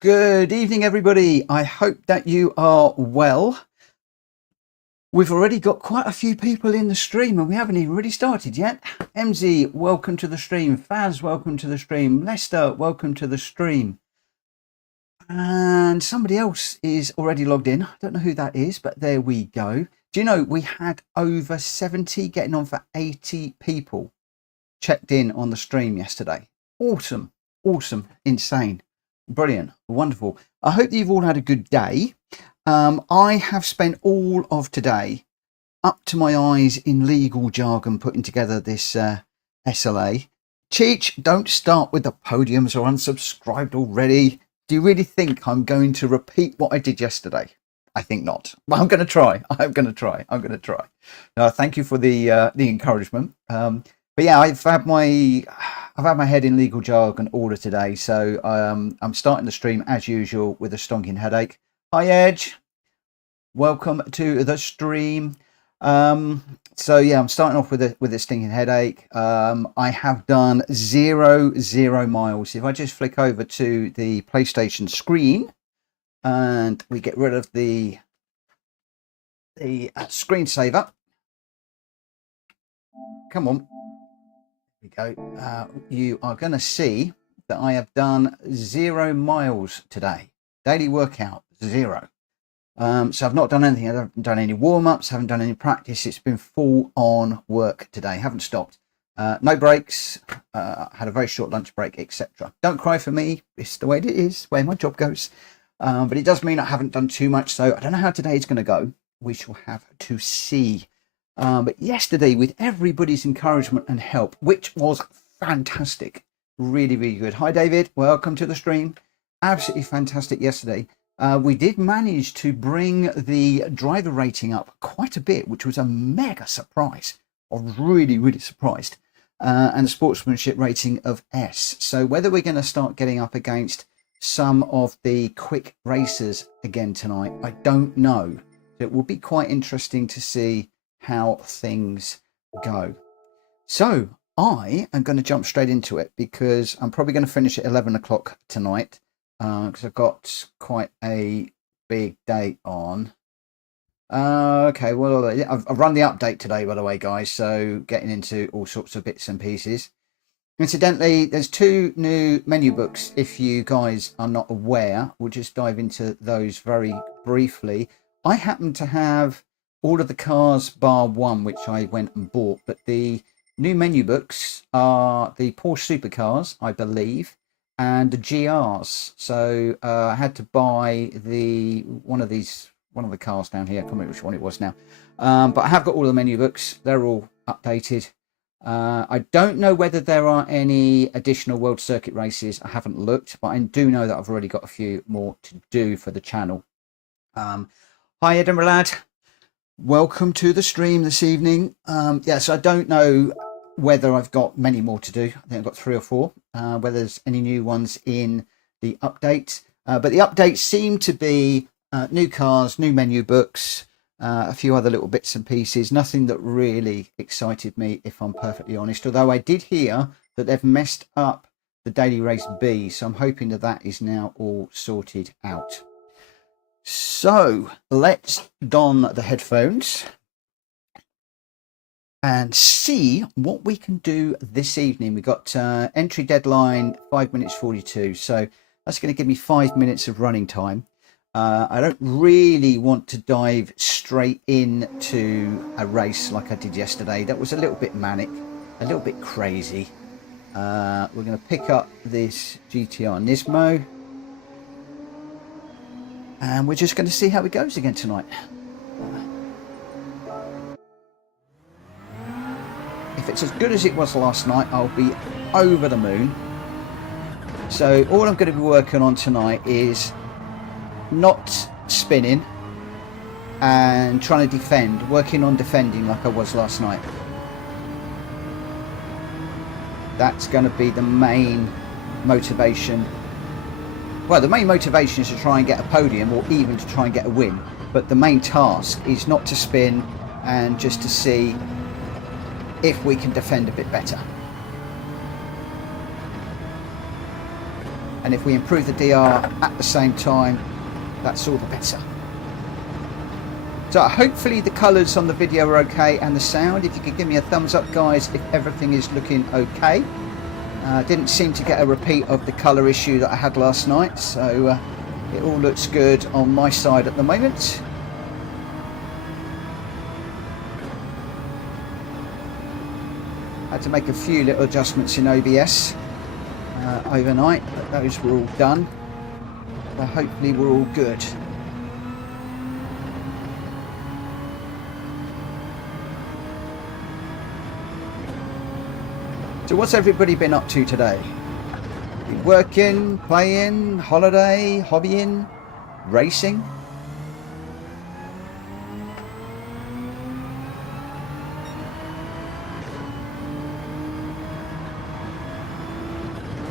Good evening, everybody. I hope that you are well. We've already got quite a few people in the stream and we haven't even really started yet. MZ, welcome to the stream. Faz, welcome to the stream. Lester, welcome to the stream. And somebody else is already logged in. I don't know who that is, but there we go. Do you know we had over 70, getting on for 80 people checked in on the stream yesterday. Awesome, insane. Brilliant, wonderful. I hope that you've all had a good day. I have spent all of today up to my eyes in legal jargon putting together this SLA. Cheech, don't start with the podiums or unsubscribed already. Do you really think I'm going to repeat what I did yesterday? I think not. But I'm going to try. I'm going to try. Thank you for the encouragement. But yeah, I've had my head in legal jargon all of today, so I'm starting the stream as usual with a stonking headache. Hi Edge, welcome to the stream. So yeah, I'm starting off with a stinking headache. I have done 0 miles. If I just flick over to the PlayStation screen and we get rid of the screensaver. Come on. There we go. You are going to see that I have done 0 miles today. Daily workout, 0. So I've not done anything. I haven't done any warm-ups, haven't done any practice. It's been full on work today. Haven't stopped. No breaks. Had a very short lunch break, etc. Don't cry for me. It's the way it is, where my job goes. But it does mean I haven't done too much. So I don't know how today is going to go. We shall have to see. But yesterday, with everybody's encouragement and help, which was fantastic, really, really good. Hi, David. Welcome to the stream. Absolutely fantastic yesterday. We did manage to bring the driver rating up quite a bit, which was a mega surprise. I was really, really surprised. And the sportsmanship rating of S. So whether we're going to start getting up against some of the quick racers again tonight, I don't know. It will be quite interesting to see how things go. So I am going to jump straight into it because I'm probably going to finish at 11 o'clock tonight because I've got quite a big day on. Okay, well, I've run the update today, by the way, guys, so getting into all sorts of bits and pieces. Incidentally, there's 2 new menu books. If you guys are not aware, we'll just dive into those very briefly. I happen to have all of the cars bar one, which I went and bought, but the new menu books are the Porsche supercars, I believe, and the GRs. So I had to buy one of the cars down here. I can't remember which one it was now, but I have got all the menu books. They're all updated. I don't know whether there are any additional World Circuit races. I haven't looked, but I do know that I've already got a few more to do for the channel. Hi Edinburgh lad, welcome to the stream this evening. So I don't know whether I've got many more to do. I think I've got 3 or 4, whether there's any new ones in the update, but the updates seem to be new cars, new menu books, a few other little bits and pieces. Nothing that really excited me, if I'm perfectly honest, although I did hear that they've messed up the daily race B, so I'm hoping that that is now all sorted out. So let's don the headphones and see what we can do this evening. We've got entry deadline 5 minutes 42, so that's going to give me 5 minutes of running time. I don't really want to dive straight into a race like I did yesterday. That was a little bit manic, a little bit crazy. We're going to pick up this GTR Nismo and we're just going to see how it goes again tonight. If it's as good as it was last night, I'll be over the moon. So all I'm going to be working on tonight is not spinning and trying to defend, working on defending like I was last night. That's going to be the main motivation. Well, the main motivation is to try and get a podium or even to try and get a win, but the main task is not to spin and just to see if we can defend a bit better. And if we improve the DR at the same time, that's all the better. So hopefully the colours on the video are okay and the sound. If you could give me a thumbs up, guys, if everything is looking okay. Didn't seem to get a repeat of the colour issue that I had last night, so it all looks good on my side at the moment. Had to make a few little adjustments in OBS overnight, but those were all done. So hopefully we're all good. So what's everybody been up to today? Been working, playing, holiday, hobbying, racing?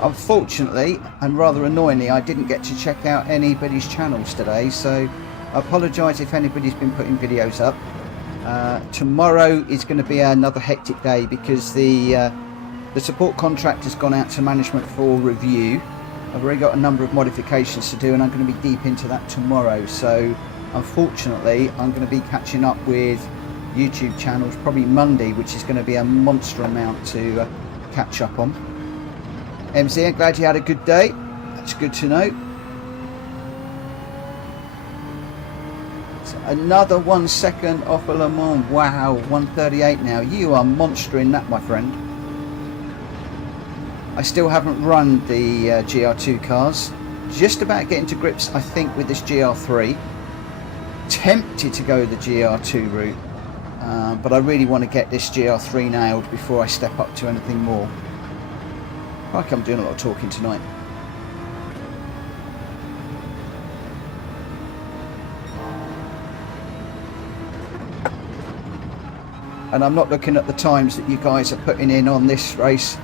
Unfortunately, and rather annoyingly, I didn't get to check out anybody's channels today, so I apologise if anybody's been putting videos up. Tomorrow is going to be another hectic day because the support contract has gone out to management for review. I've already got a number of modifications to do and I'm going to be deep into that tomorrow. So unfortunately, I'm going to be catching up with YouTube channels probably Monday, which is going to be a monster amount to catch up on. MZ, I'm glad you had a good day. That's good to know. So another 1 second off of Le Mans. Wow, 138 now. You are monstering that, my friend. I still haven't run the GR2 cars. Just about getting to grips, I think, with this GR3. Tempted to go the GR2 route, but I really want to get this GR3 nailed before I step up to anything more. Like I'm doing a lot of talking tonight. And I'm not looking at the times that you guys are putting in on this race,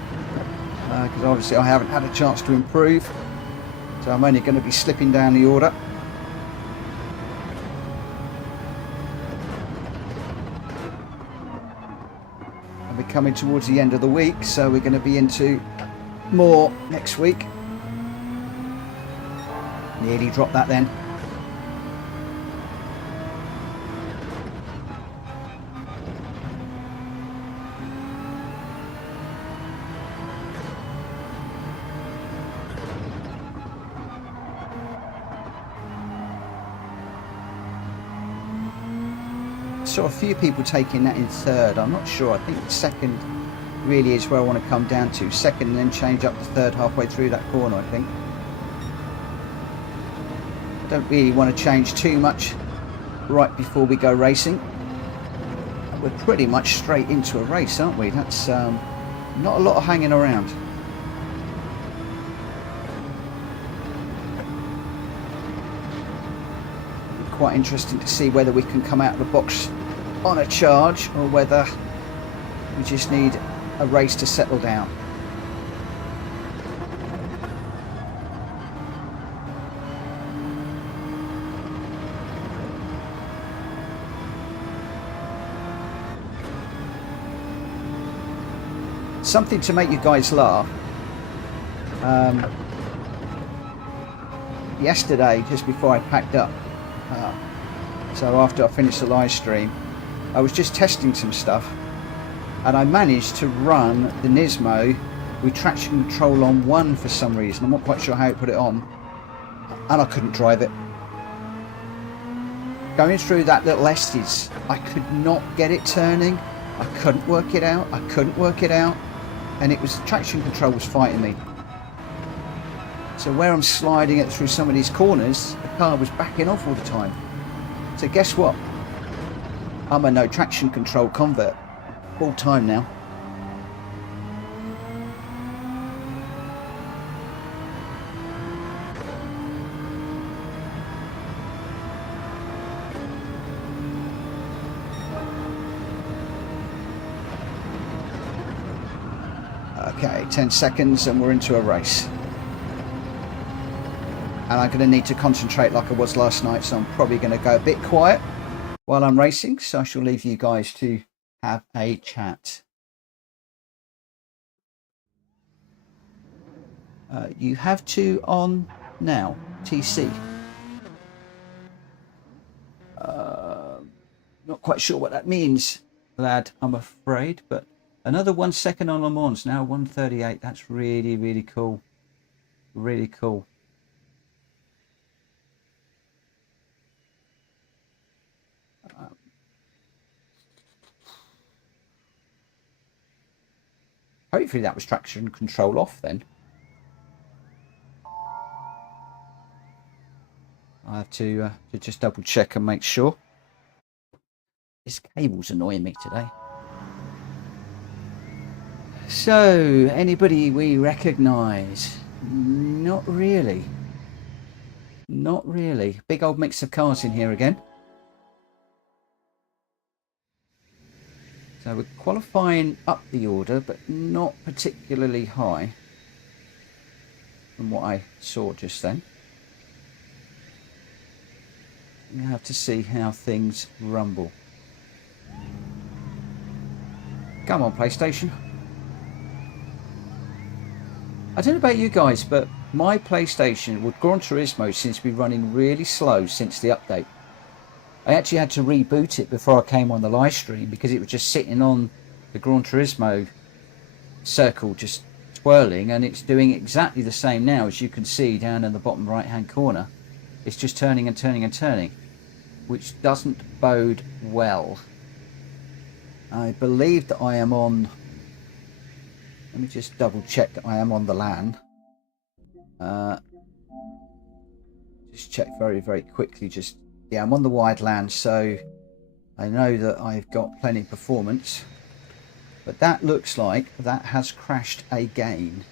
because obviously I haven't had a chance to improve, so I'm only going to be slipping down the order. And we're coming towards the end of the week, so we're going to be into more next week. Nearly dropped that then. Saw a few people taking that in third. I'm not sure. I think second really is where I want to come down to. Second and then change up to third halfway through that corner, I think. I don't really want to change too much right before we go racing. We're pretty much straight into a race, aren't we? That's not a lot of hanging around. Quite interesting to see whether we can come out of the box on a charge or whether we just need a race to settle down. Something to make you guys laugh. Yesterday, just before I packed up, so after I finished the live stream, I was just testing some stuff and I managed to run the Turismo with traction control on 1 for some reason. I'm not quite sure how it put it on, and I couldn't drive it. Going through that little Estes, I could not get it turning. I couldn't work it out. I couldn't work it out, and it was traction control was fighting me. So where I'm sliding it through some of these corners, the car was backing off all the time. So guess what? I'm a no traction control convert all time now. Okay, 10 seconds and we're into a race. And I'm going to need to concentrate like I was last night, so I'm probably going to go a bit quiet while I'm racing, so I shall leave you guys to have a chat. You have to on now. TC. Not quite sure what that means, lad, I'm afraid, but another 1 second on Le Mans, now 1:38. That's really, really cool. Really cool. Hopefully that was traction control off then. I have to just double check and make sure. This cable's annoying me today. So, anybody we recognise? Not really. Not really. Big old mix of cars in here again. So we're qualifying up the order, but not particularly high from what I saw just then. We have to see how things rumble. Come on, PlayStation. I don't know about you guys, but my PlayStation with Gran Turismo seems to be running really slow since the update. I actually had to reboot it before I came on the live stream because it was just sitting on the Gran Turismo circle, just twirling, and it's doing exactly the same now, as you can see down in the bottom right hand corner. It's just turning and turning and turning, which doesn't bode well. I believe that I am on, let me just double check that I am on the LAN. Just check very, very quickly. Just, yeah, I'm on the wide LAN, so I know that I've got plenty of performance. But that looks like that has crashed again.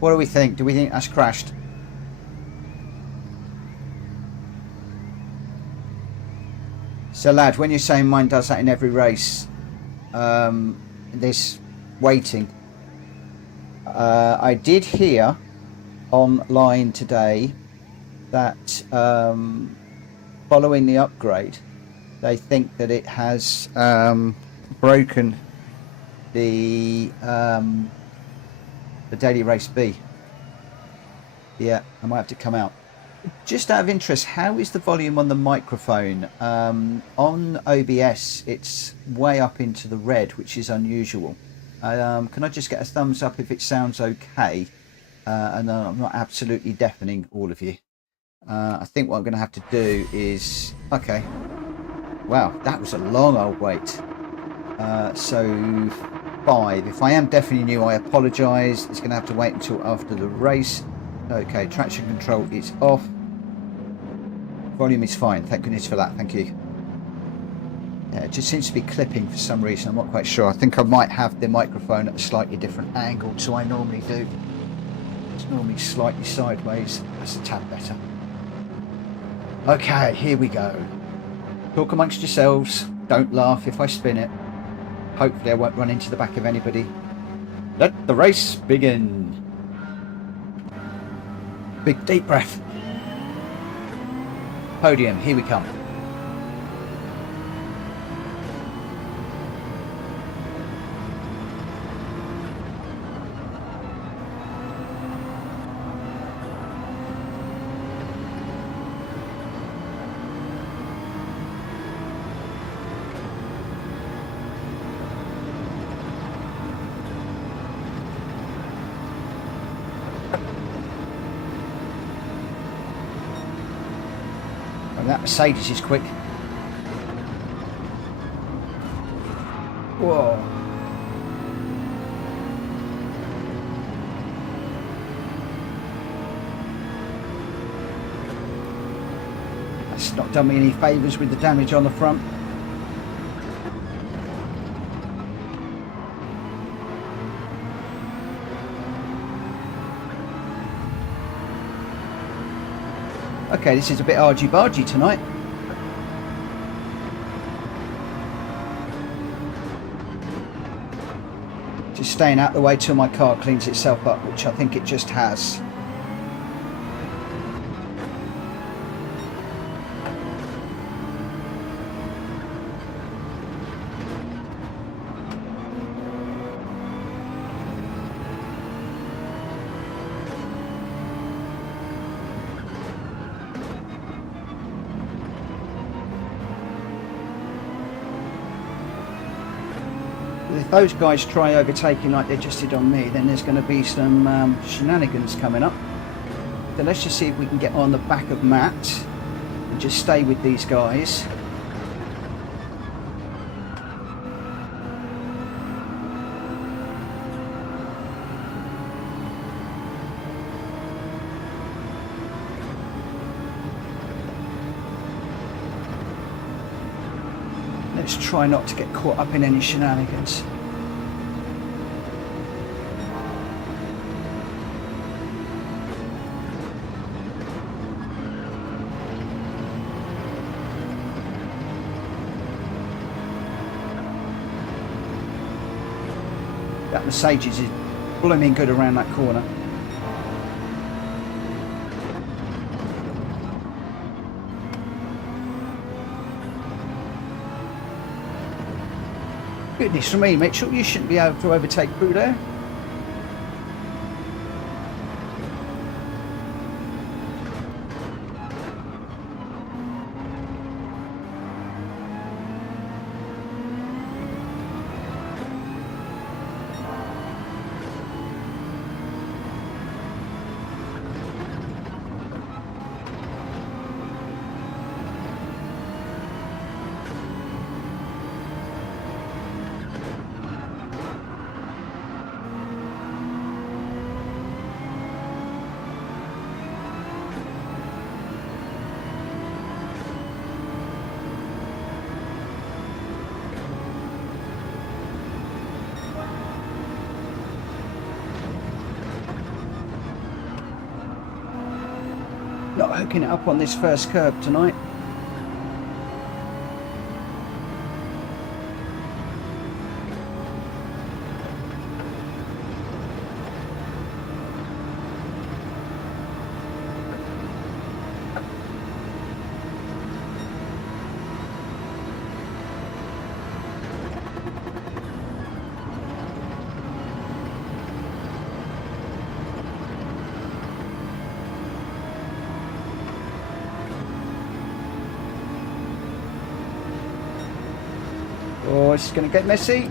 What do we think? Do we think that's crashed? So lad, when you're saying mine does that in every race, this waiting, I did hear online today that following the upgrade, they think that it has broken the daily race B. Yeah, I might have to come out. Just out of interest, how is the volume on the microphone? On OBS, it's way up into the red, which is unusual. Can I just get a thumbs up if it sounds okay? And I'm not absolutely deafening all of you. I think what I'm going to have to do is... Okay. Wow, that was a long old wait. So 5. If I am deafening you, I apologise. It's going to have to wait until after the race. Okay, traction control is off. Volume is fine. Thank goodness for that. Thank you. Yeah, it just seems to be clipping for some reason. I'm not quite sure. I think I might have the microphone at a slightly different angle to I normally do. It's normally slightly sideways. That's a tad better. Okay, here we go. Talk amongst yourselves. Don't laugh if I spin it. Hopefully I won't run into the back of anybody. Let the race begin. Big deep breath. Podium, here we come. That Mercedes is quick. Whoa. That's not done me any favours with the damage on the front. Okay, this is a bit argy-bargy tonight. Just staying out the way till my car cleans itself up, which I think it just has. if those guys try overtaking like they just did on me, then there's going to be some shenanigans coming up. So let's just see if we can get on the back of Matt and just stay with these guys. Let's try not to get caught up in any shenanigans. That Mercedes is blooming good around that corner. Goodness me, Mitchell, you shouldn't be able to overtake through there. Not hooking it up on this first curb tonight. Oh, it's going to get messy.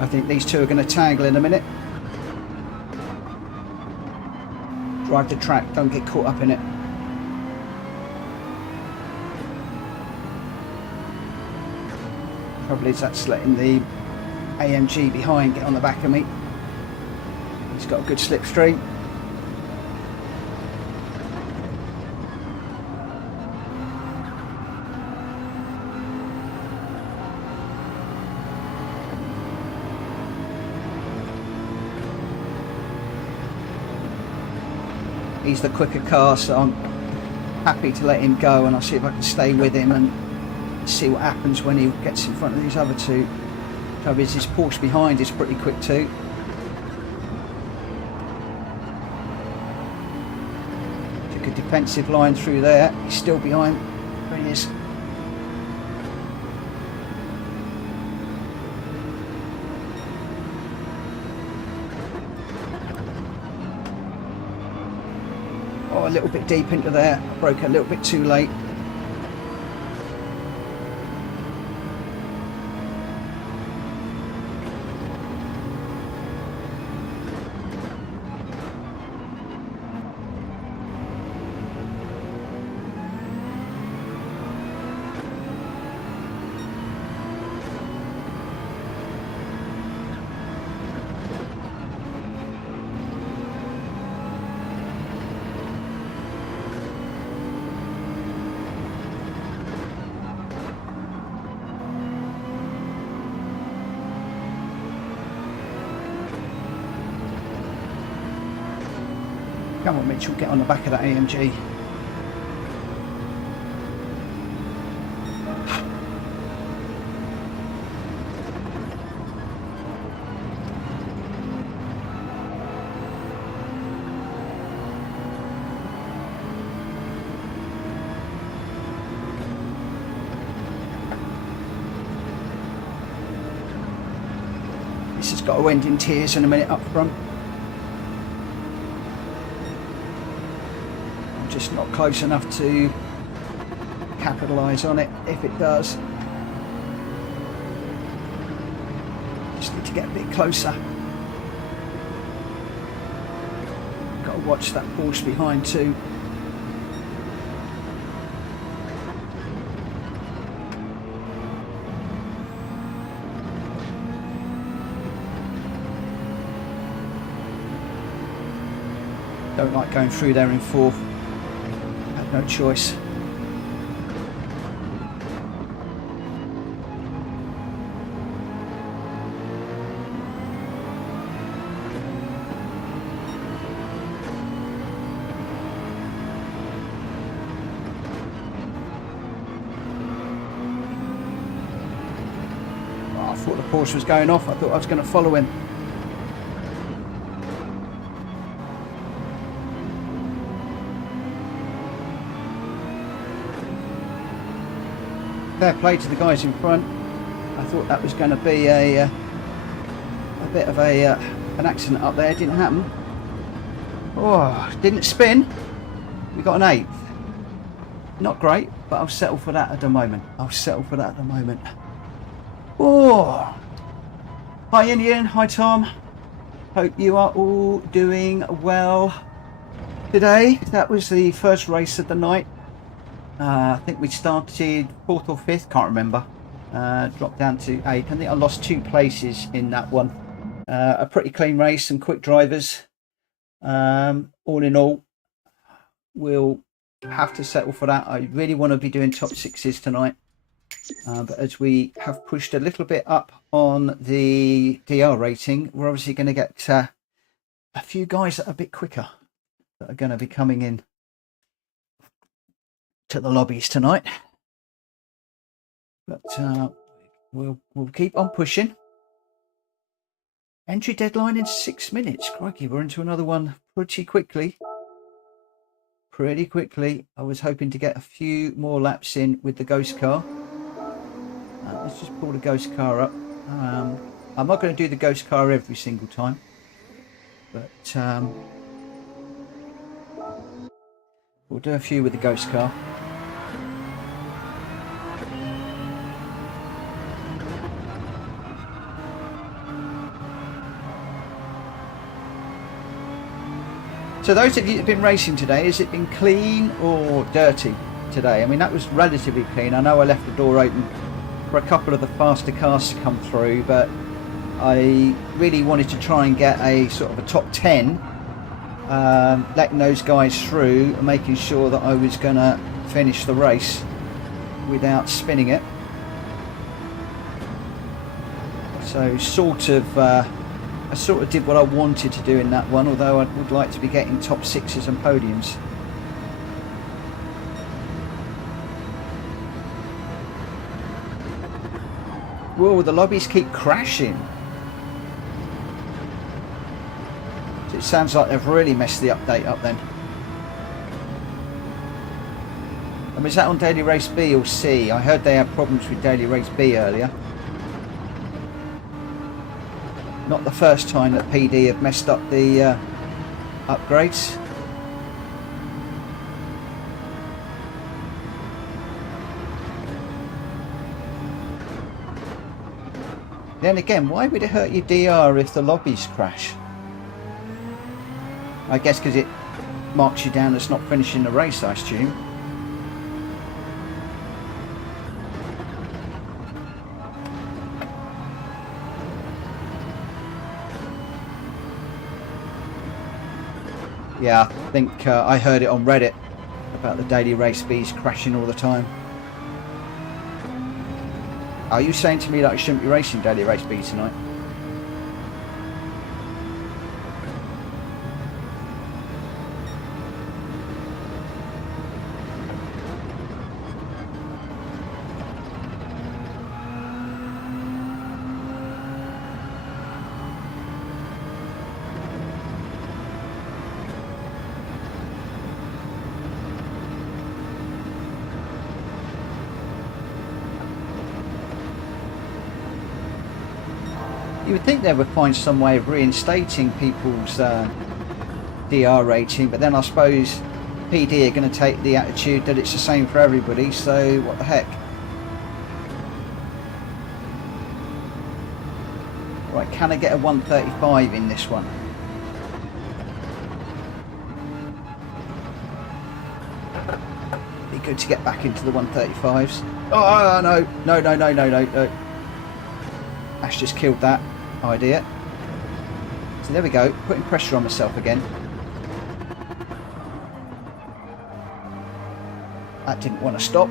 I think these two are going to tangle in a minute. Drive the track, don't get caught up in it. Probably that's letting the AMG behind get on the back of me. He's got a good slipstream. He's the quicker car, so I'm happy to let him go, and I'll see if I can stay with him and see what happens when he gets in front of these other two. Trouble is, his Porsche behind is pretty quick too. Took a defensive line through there. He's still behind. There he is. A little bit deep into there, broke a little bit too late. Come on, Mitchell, get on the back of that AMG. This has got to end in tears in a minute up front. I'm just not close enough to capitalise on it if it does. Just need to get a bit closer. Got to watch that Porsche behind too. Don't like going through there in fourth. Had no choice. Oh, I thought the Porsche was going off. I thought I was going to follow him. Fair play to the guys in front. I thought that was going to be a bit of an accident up there. It didn't happen. Oh, didn't spin. We got an 8th. Not great, but I'll settle for that at the moment. Oh, hi Indian, hi Tom. Hope you are all doing well today. That was the first race of the night. I think we started 4th or 5th, can't remember. Dropped down to 8th. I think I lost 2 places in that one. A pretty clean race, some quick drivers. All in all, we'll have to settle for that. I really want to be doing top 6s tonight. But as we have pushed a little bit up on the DR rating, we're obviously going to get a few guys that are a bit quicker that are going to be coming in to the lobbies tonight, but we'll keep on pushing. Entry deadline in 6 minutes. Crikey, we're into another one pretty quickly. I was hoping to get a few more laps in with the ghost car. Let's just pull the ghost car up. I'm not going to do the ghost car every single time, but we'll do a few with the ghost car. So those of you that have been racing today, has it been clean or dirty today? I mean, that was relatively clean. I know I left the door open for a couple of the faster cars to come through, but I really wanted to try and get a sort of a top 10, letting those guys through and making sure that I was going to finish the race without spinning it. So I sort of did what I wanted to do in that one, although I would like to be getting top 6s and podiums. Whoa, the lobbies keep crashing. It sounds like they've really messed the update up then. And was that on Daily Race B or C? I heard they had problems with Daily Race B earlier. Not the first time that PD have messed up the upgrades. Then again, why would it hurt your DR if the lobbies crash? I guess because it marks you down as not finishing the race, I assume. Yeah, I think I heard it on Reddit about the Daily Race Bs crashing all the time. Are you saying to me that I shouldn't be racing Daily Race B tonight? You would think they would find some way of reinstating people's DR rating, but then I suppose PD are going to take the attitude that it's the same for everybody, so what the heck. Right, can I get a 135 in this one? Be good to get back into the 135s. Oh, no. Ash just killed that idea. So there we go, putting pressure on myself again. That didn't want to stop.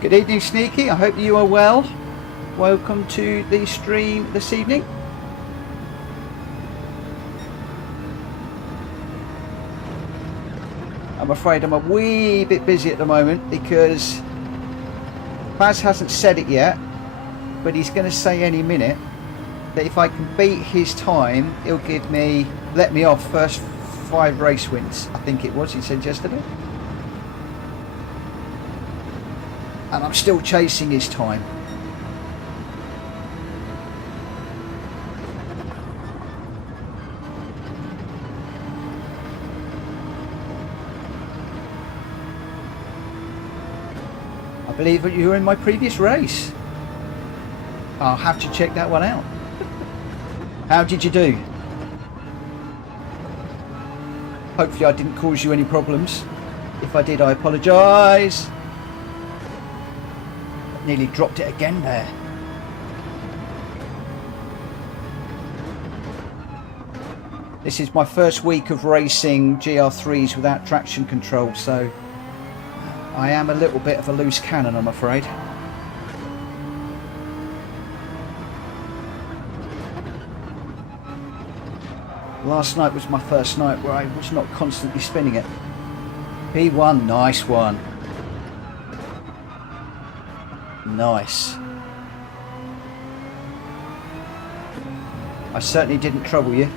Good evening, Sneaky. I hope you are well. Welcome to the stream this evening. I'm afraid I'm a wee bit busy at the moment because Baz hasn't said it yet, but he's going to say any minute that if I can beat his time, he'll let me off first 5 race wins. I think it was, he said yesterday. And I'm still chasing his time. I believe that you were in my previous race. I'll have to check that one out. How did you do? Hopefully I didn't cause you any problems. If I did, I apologise. Nearly dropped it again there. This is my first week of racing GR3s without traction control, so I am a little bit of a loose cannon, I'm afraid. Last night was my first night where I was not constantly spinning it. P1, nice one. Nice. I certainly didn't trouble you.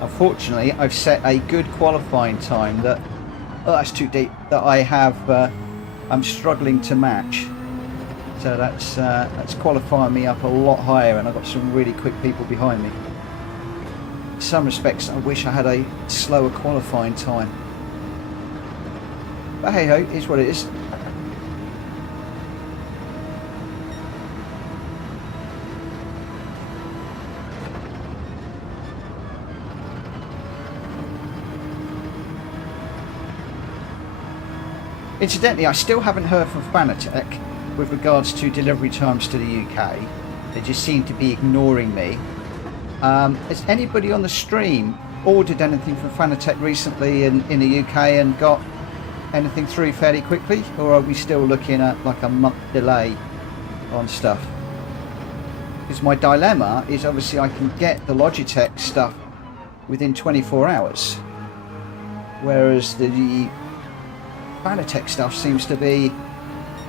Unfortunately, I've set a good qualifying time that, oh, that's too deep, that I have, I'm struggling to match. So that's qualifying me up a lot higher, and I've got some really quick people behind me. In some respects, I wish I had a slower qualifying time. But hey ho, it is what it is. Incidentally, I still haven't heard from Fanatec with regards to delivery times to the UK. They just seem to be ignoring me. Has anybody on the stream ordered anything from Fanatec recently in the UK and got anything through fairly quickly? Or are we still looking at like a month delay on stuff? Because my dilemma is obviously I can get the Logitech stuff within 24 hours. Whereas the Fanatec stuff seems to be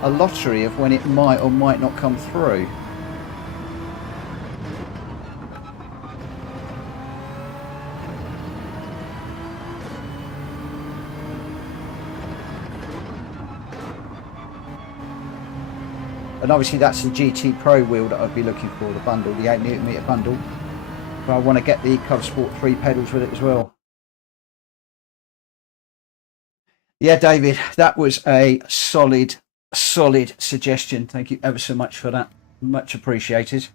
a lottery of when it might or might not come through. And obviously that's the GT Pro wheel that I'd be looking for, the bundle, the 8Nm bundle. But I want to get the Cub Sport 3 pedals with it as well. Yeah, David, that was a solid suggestion. Thank you ever so much for that. Much appreciated.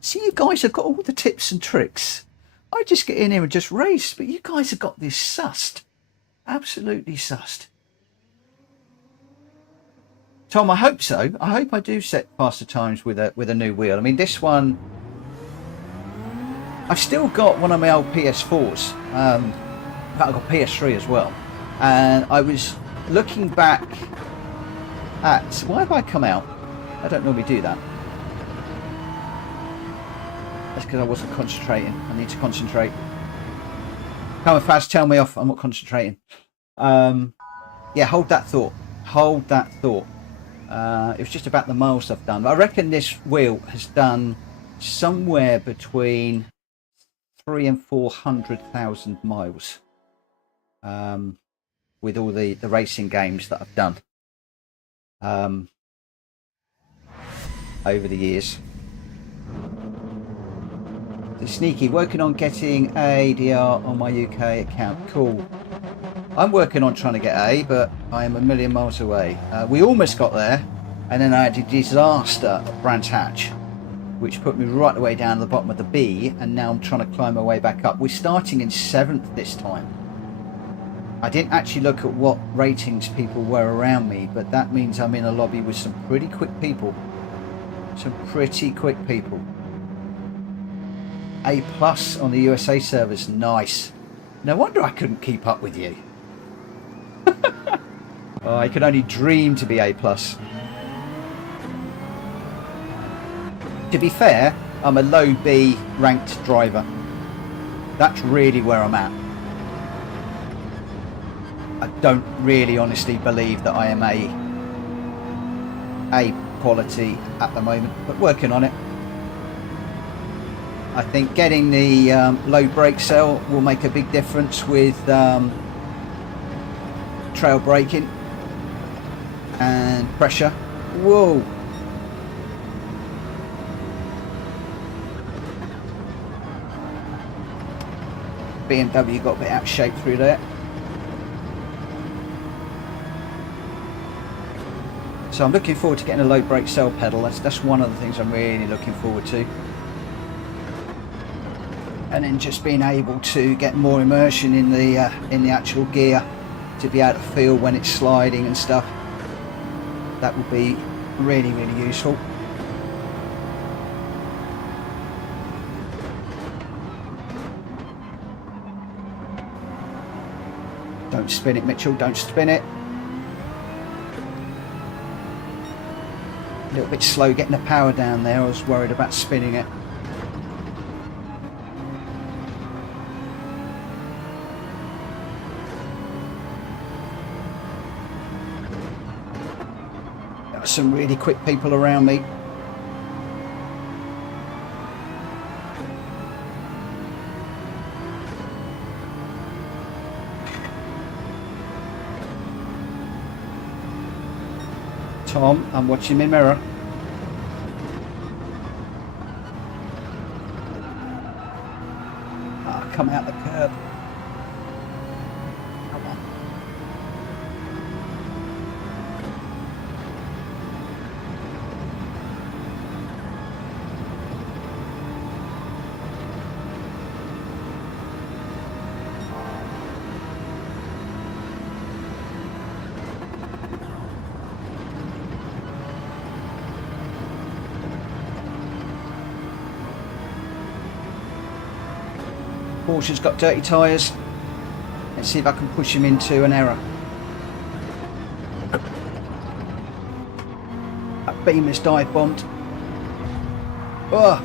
See, you guys have got all the tips and tricks. I just get in here and just race, but you guys have got this sussed. Absolutely sussed. Tom, I hope so. I hope I do set faster times with a new wheel. I mean, this one, I've still got one of my old PS4s. I've got PS3 as well. And I was looking back at, why have I come out? I don't normally do that. That's because I wasn't concentrating. I need to concentrate. Come on, Faz, tell me off. I'm not concentrating. Yeah, hold that thought. Hold that thought. It was just about the miles I've done. I reckon this wheel has done somewhere between 300,000 and 400,000 miles with all the racing games that I've done over the years. The sneaky, working on getting ADR on my UK account. Cool. I'm working on trying to get A, but I am a million miles away. We almost got there, and then I had a disaster at Brands Hatch, which put me right the way down to the bottom of the B, and now I'm trying to climb my way back up. We're starting in 7th this time. I didn't actually look at what ratings people were around me, but that means I'm in a lobby with some pretty quick people. Some pretty quick people. A+ on the USA servers, nice. No wonder I couldn't keep up with you. Oh, I could only dream to be A+. To be fair, I'm a low B ranked driver. That's really where I'm at. I don't really honestly believe that I am A quality at the moment, but working on it. I think getting the low brake cell will make a big difference with trail braking and pressure. Whoa! BMW got a bit out of shape through there. So I'm looking forward to getting a low brake cell pedal. That's one of the things I'm really looking forward to. And then just being able to get more immersion in the actual gear to be able to feel when it's sliding and stuff. That would be really, really useful. Don't spin it, Mitchell, don't spin it. A little bit slow getting the power down there. I was worried about spinning it. There are some really quick people around me. Tom, I'm watching my mirror. Ah, come out the curb. Come on. Porsche's got dirty tyres. Let's see if I can push him into an error. That beam is dive bombed. Oh.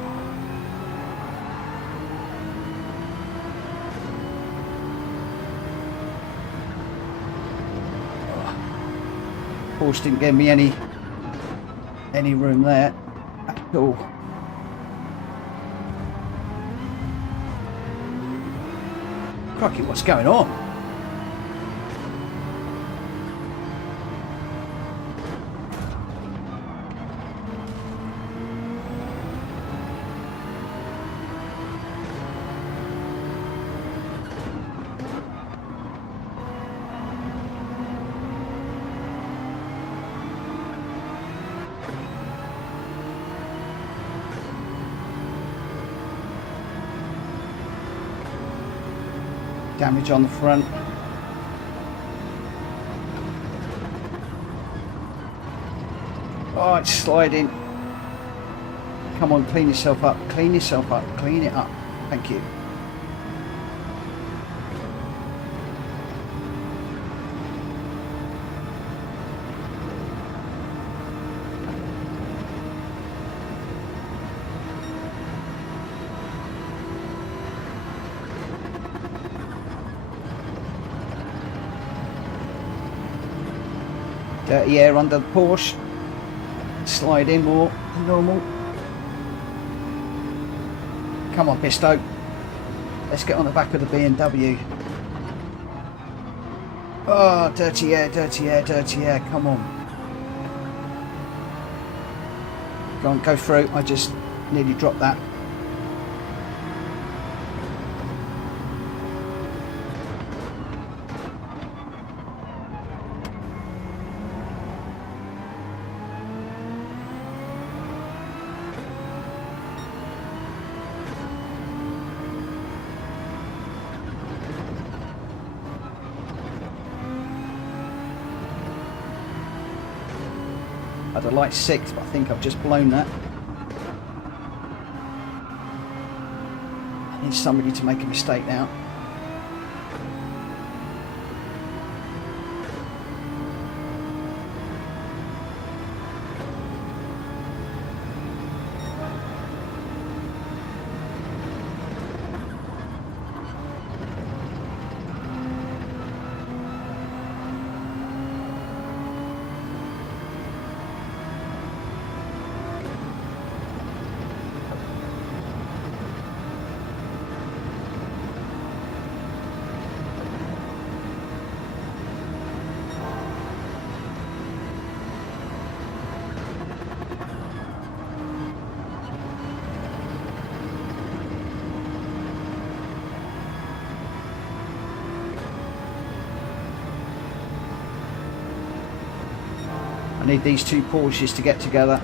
Porsche didn't give me any room there at all. Crikey, what's going on? Damage on the front. Oh, it's sliding. Come on, clean yourself up. Clean yourself up. Clean it up. Thank you. Dirty air under the Porsche. Slide in more than normal. Come on, Pisto. Let's get on the back of the BMW. Oh, dirty air, dirty air, dirty air. Come on. Go on, go through. I just nearly dropped that. I'd have liked 6, but I think I've just blown that. I need somebody to make a mistake now. I need these two Porsches to get together.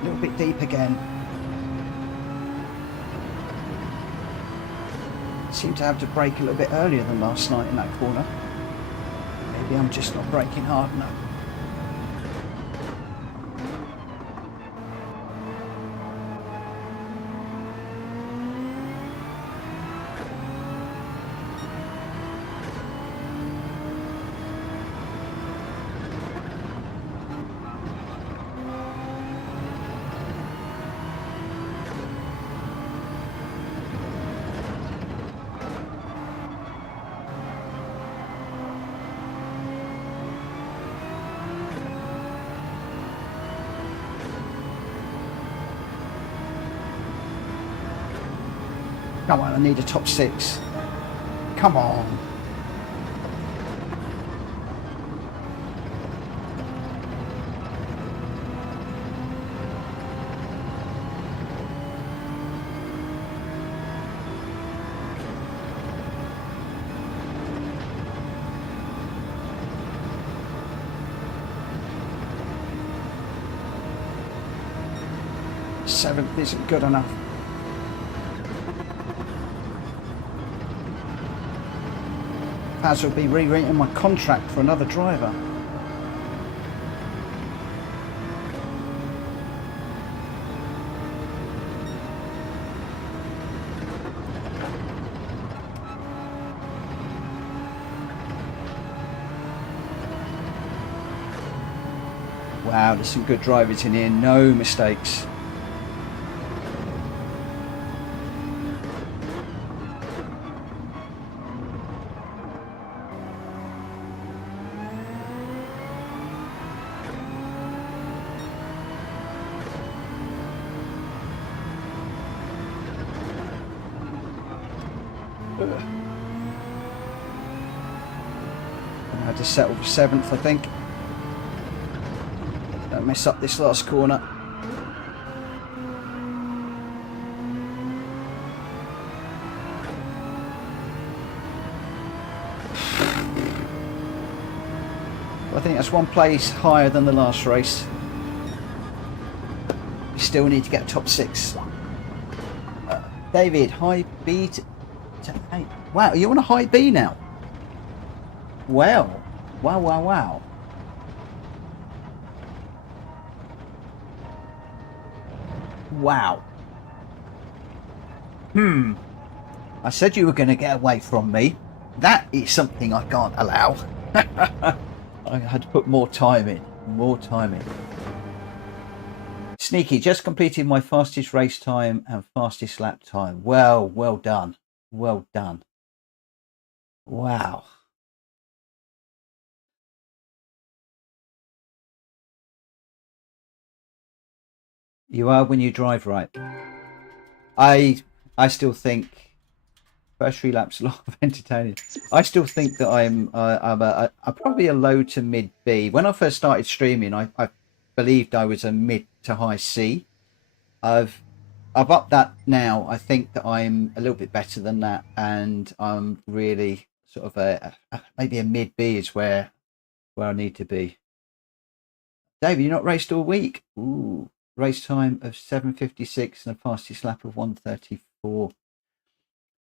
A little bit deep again. Seem to have to brake a little bit earlier than last night in that corner. Maybe I'm just not braking hard enough. Come on, I need a top 6. Come on. Seventh isn't good enough. Paz will be rewriting my contract for another driver. Wow, there's some good drivers in here, no mistakes. I had to settle for 7th, I think. Don't mess up this last corner. I think that's one place higher than the last race. We still need to get top 6. David, high B to 8. Wow, you're on a high B now. Well, wow, wow, wow. Wow. I said you were going to get away from me. That is something I can't allow. I had to put more time in. More time in. Sneaky, just completed my fastest race time and fastest lap time. Well, well done. Well done. Wow. You are when you drive right. I still think first 3 laps a lot of entertaining. I still think that I'm probably a low to mid B. When I first started streaming, I believed I was a mid to high C. I've upped that now. I think that I'm a little bit better than that, and I'm really sort of maybe a mid B is where I need to be. David, you're not raced all week. Ooh, race time of 7:56 and a fastest lap of 1:34.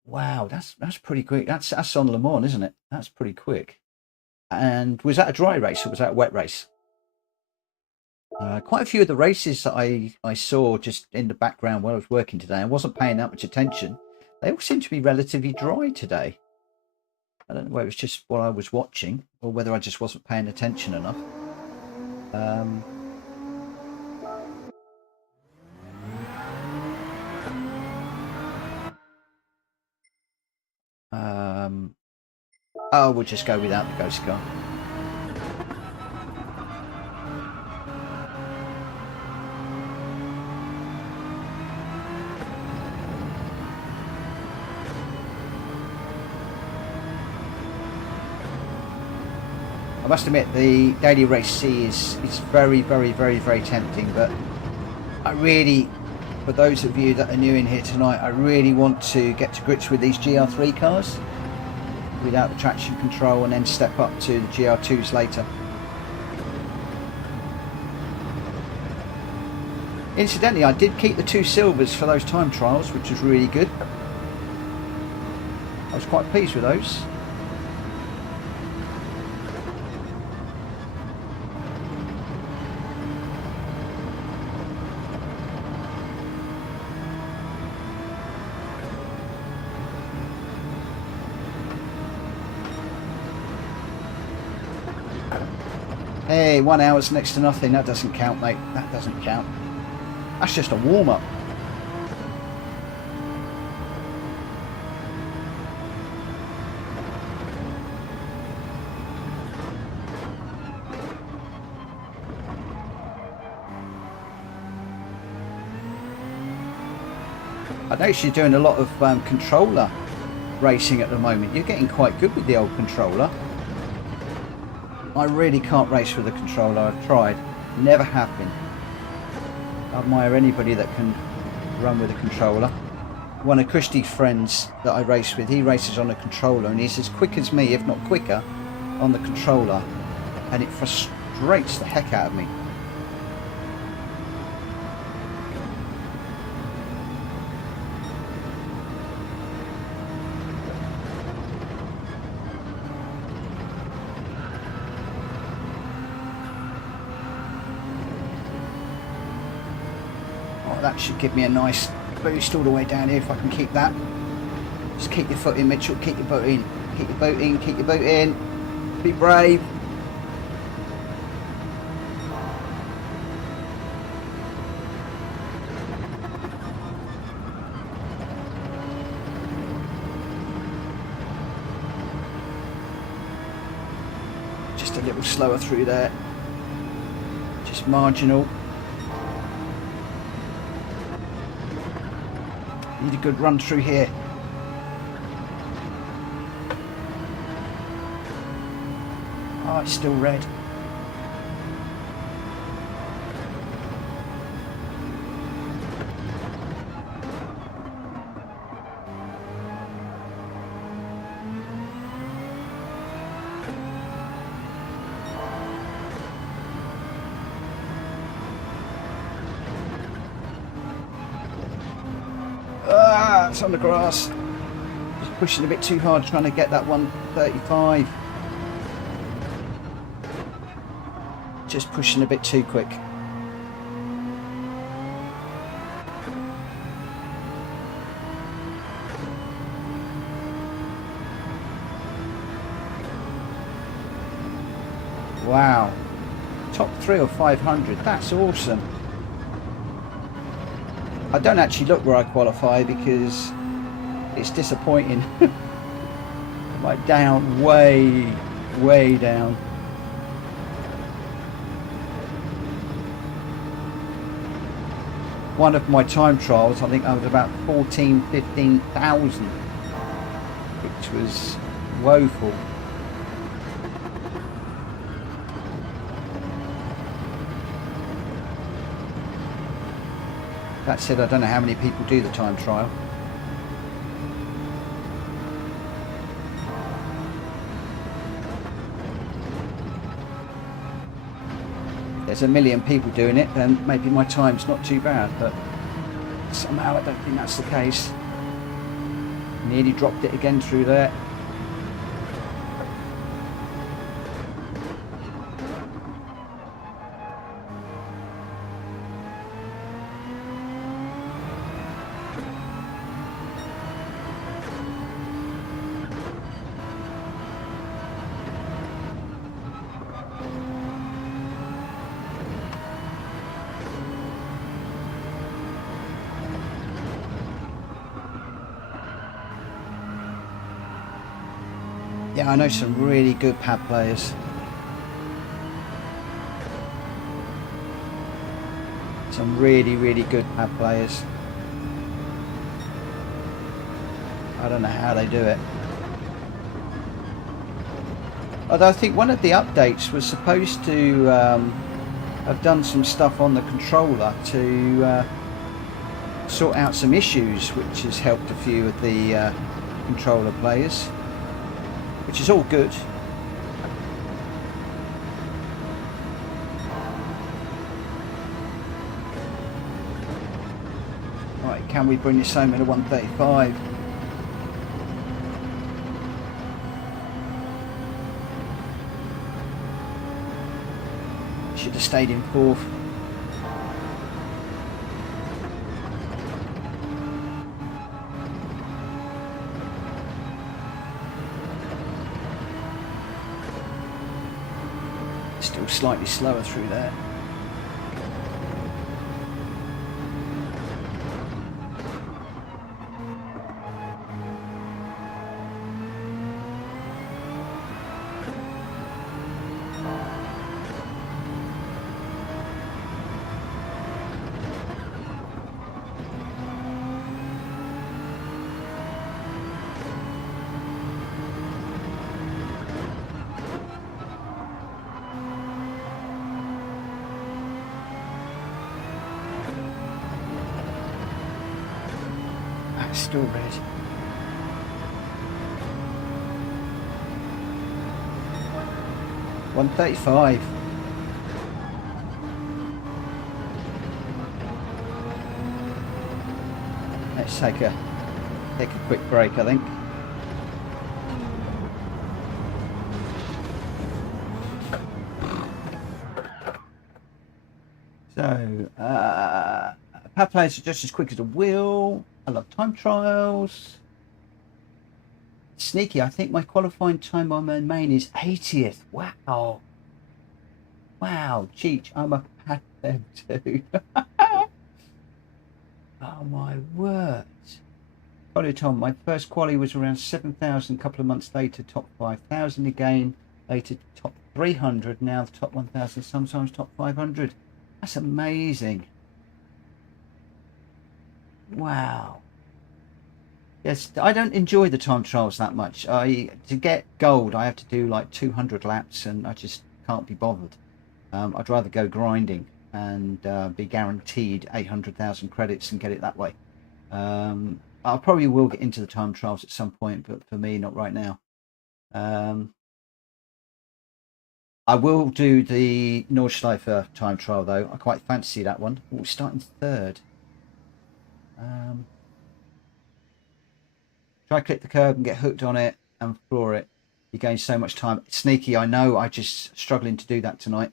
Wow, that's pretty quick. That's on Le Mans, isn't it? That's pretty quick. And was that a dry race or was that a wet race? Quite a few of the races that I saw just in the background while I was working today, I wasn't paying that much attention. They all seem to be relatively dry today. I don't know whether it was just what I was watching or whether I just wasn't paying attention enough. Oh, we'll just go without the ghost car. I must admit the daily race C is very, very, very, very tempting, but I really, for those of you that are new in here tonight, I really want to get to grips with these GR3 cars without the traction control and then step up to the GR2s later. Incidentally, I did keep the 2 silvers for those time trials, which was really good. I was quite pleased with those. Hey, 1 hour's next to nothing. That doesn't count, mate. That doesn't count. That's just a warm-up. I notice you're doing a lot of controller racing at the moment. You're getting quite good with the old controller. I really can't race with a controller. I've tried. Never have been. I admire anybody that can run with a controller. One of Christy's friends that I race with, he races on a controller and he's as quick as me, if not quicker, on the controller. And it frustrates the heck out of me. That should give me a nice boost all the way down here if I can keep that. Just keep your foot in, Mitchell. Keep your boat in. Keep your boat in. Keep your boat in. Be brave. Just a little slower through there. Just marginal. Need a good run through here. Oh, it's still red. On the grass, just pushing a bit too hard, trying to get that 135. Just pushing a bit too quick. Wow, top 3 or 500. That's awesome. I don't actually look where I qualify because it's disappointing. Like down, way down. one of my time trials, I think I was about 15,000, which was woeful. That said, I don't know how many people do the time trial. There's a million people doing it, then maybe my time's not too bad, but somehow I don't think that's the case. Nearly dropped it again through there. Yeah, I know some really good pad players. Some really, really good pad players. I don't know how they do it. Although I think one of the updates was supposed to have done some stuff on the controller to sort out some issues, which has helped a few of the controller players, which is all good. Right, can we bring this home in a 135? Should have stayed in fourth. Still slightly slower through there. Still red. $135. Let's take a quick break, I think. So, pad players are just as quick as a wheel. I love time trials. Sneaky, I think my qualifying time on my main is 80th. Wow. Wow, Cheech, I'm a pad player too. Oh my word. Quali Tom, my first quali was around 7,000. A couple of months later, top 5,000 again. Later, top 300. Now the top 1,000, sometimes top 500. That's amazing. Wow. Yes, I don't enjoy the time trials that much. To get gold, I have to do like 200 laps, and I just can't be bothered. I'd rather go grinding and be guaranteed 800,000 credits and get it that way. I probably will get into the time trials at some point, but for me, not right now. I will do the Nordschleife time trial though. I quite fancy that one. We're starting third. Try click the curb and get hooked on it and floor it. You gain so much time. Sneaky, I know. I just struggling to do that tonight.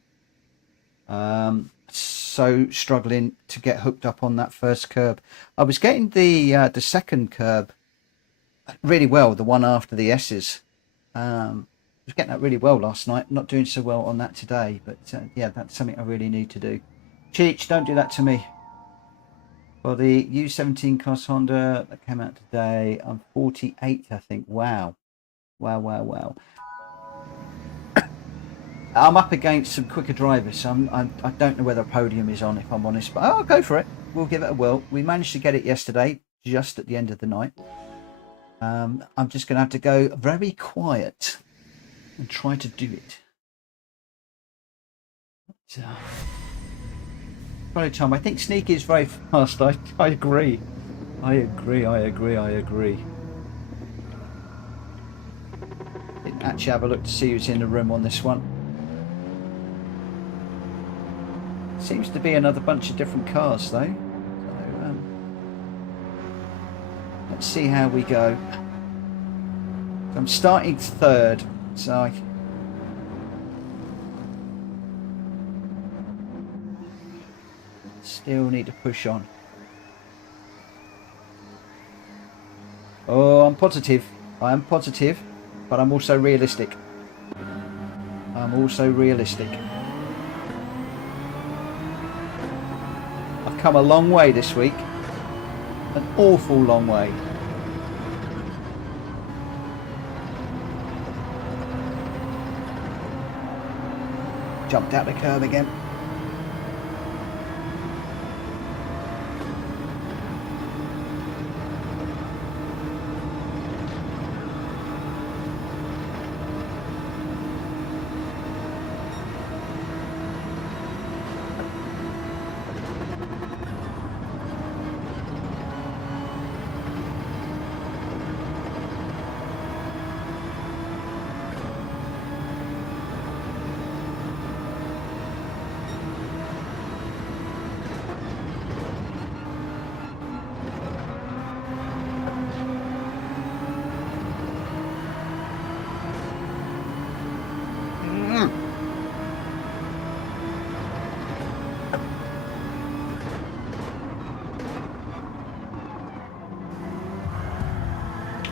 So struggling to get hooked up on that first curb. I was getting the second curb really well, the one after the S's. I was getting that really well last night. Not doing so well on that today, but yeah, that's something I really need to do. Cheech, don't do that to me. For the U17 class Honda that came out today, I'm 48th, I think. Wow. Wow. I'm up against some quicker drivers, so I don't know whether a podium is on, if I'm honest, but I'll go for it. we'll give it a whirl. We managed to get it yesterday, just at the end of the night. I'm just going to have to go very quiet and try to do it. So, by the time I think sneaky is very fast. I agree. I agree. Didn't actually have a look to see who's in the room on this one. Seems to be another bunch of different cars though. So, let's see how we go. I'm starting third, so I still need to push on. Oh, I'm positive. I am positive, but I'm also realistic. I've come a long way this week. An awful long way. Jumped out the curb again.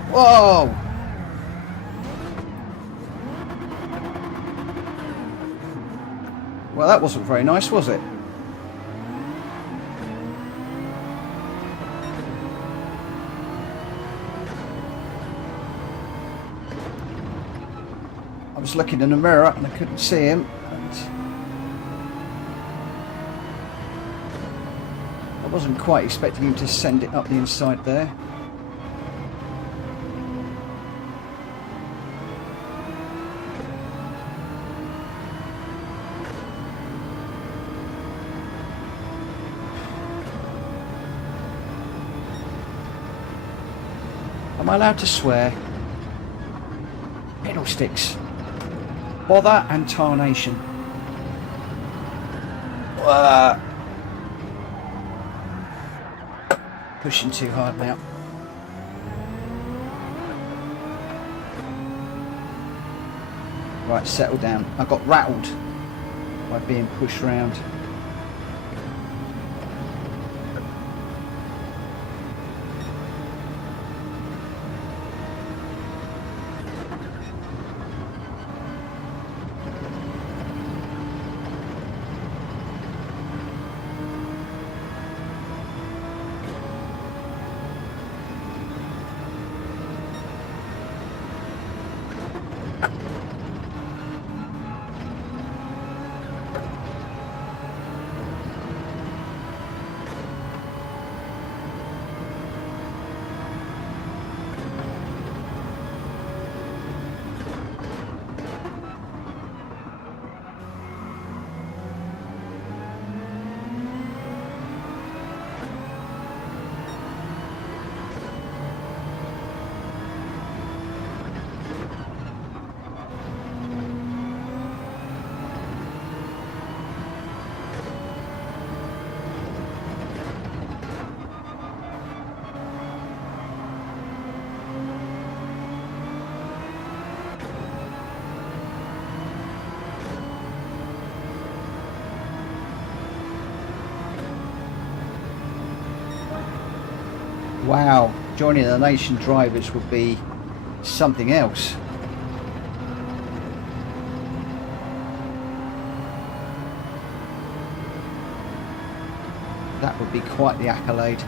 Whoa! Well, that wasn't very nice, was it? I was looking in the mirror and I couldn't see him. And I wasn't quite expecting him to send it up the inside there. Am I allowed to swear? Fiddlesticks. Bother and tarnation. Pushing too hard now. Right, settle down. I got rattled by being pushed round. Wow, joining the nation drivers would be something else. That would be quite the accolade.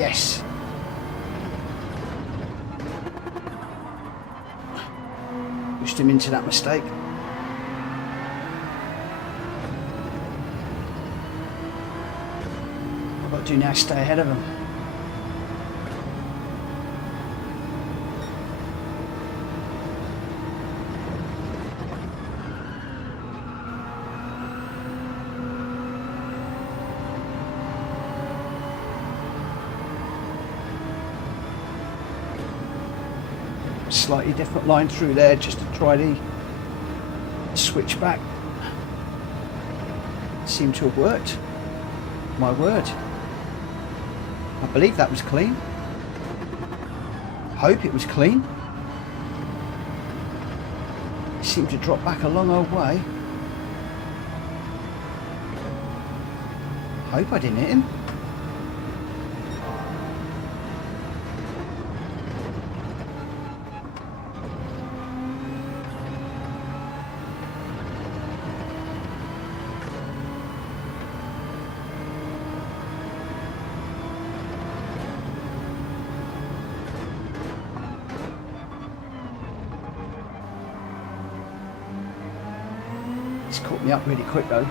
Yes. Pushed him into that mistake. What I've got to do now is stay ahead of him. Slightly different line through there just to try the switch back. Seemed to have worked. My word. I believe that was clean. Hope it was clean. It seemed to drop back a long old way. Hope I didn't hit him. It's caught me up really quick though.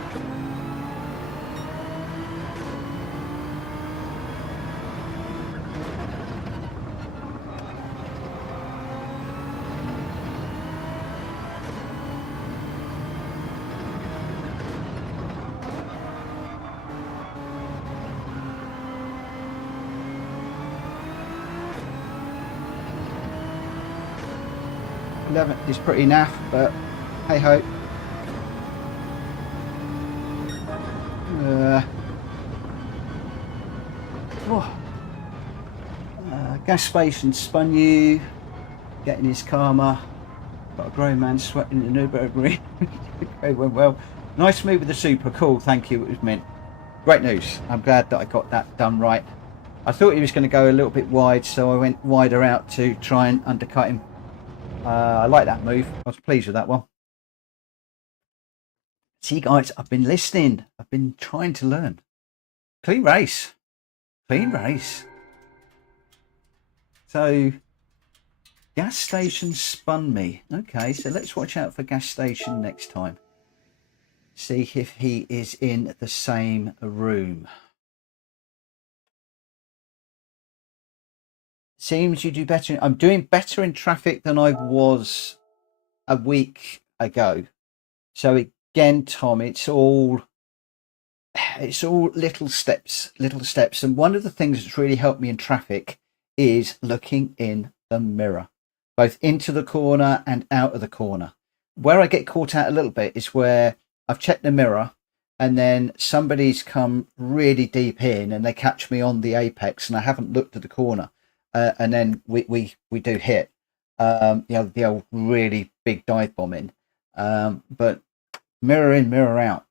Is pretty naff, but hey ho. Gas station spun you, getting his karma. Got a grown man sweating in the Nürburgring. Okay, went well. Nice move with the super, cool, thank you, it was mint. Great news, I'm glad that I got that done right. I thought he was going to go a little bit wide, so I went wider out to try and undercut him. I like that move. I was pleased with that one. See guys, I've been listening. I've been trying to learn. Clean race. Clean race. So, gas station spun me. Okay, so let's watch out for gas station next time. See if he is in the same room. Seems you do better. I'm doing better in traffic than I was a week ago. So again, Tom, it's all little steps. And one of the things that's really helped me in traffic is looking in the mirror, both into the corner and out of the corner. Where I get caught out a little bit is where I've checked the mirror and then somebody's come really deep in and they catch me on the apex and I haven't looked at the corner. And then we do hit the old really big dive bombing. But mirror in, mirror out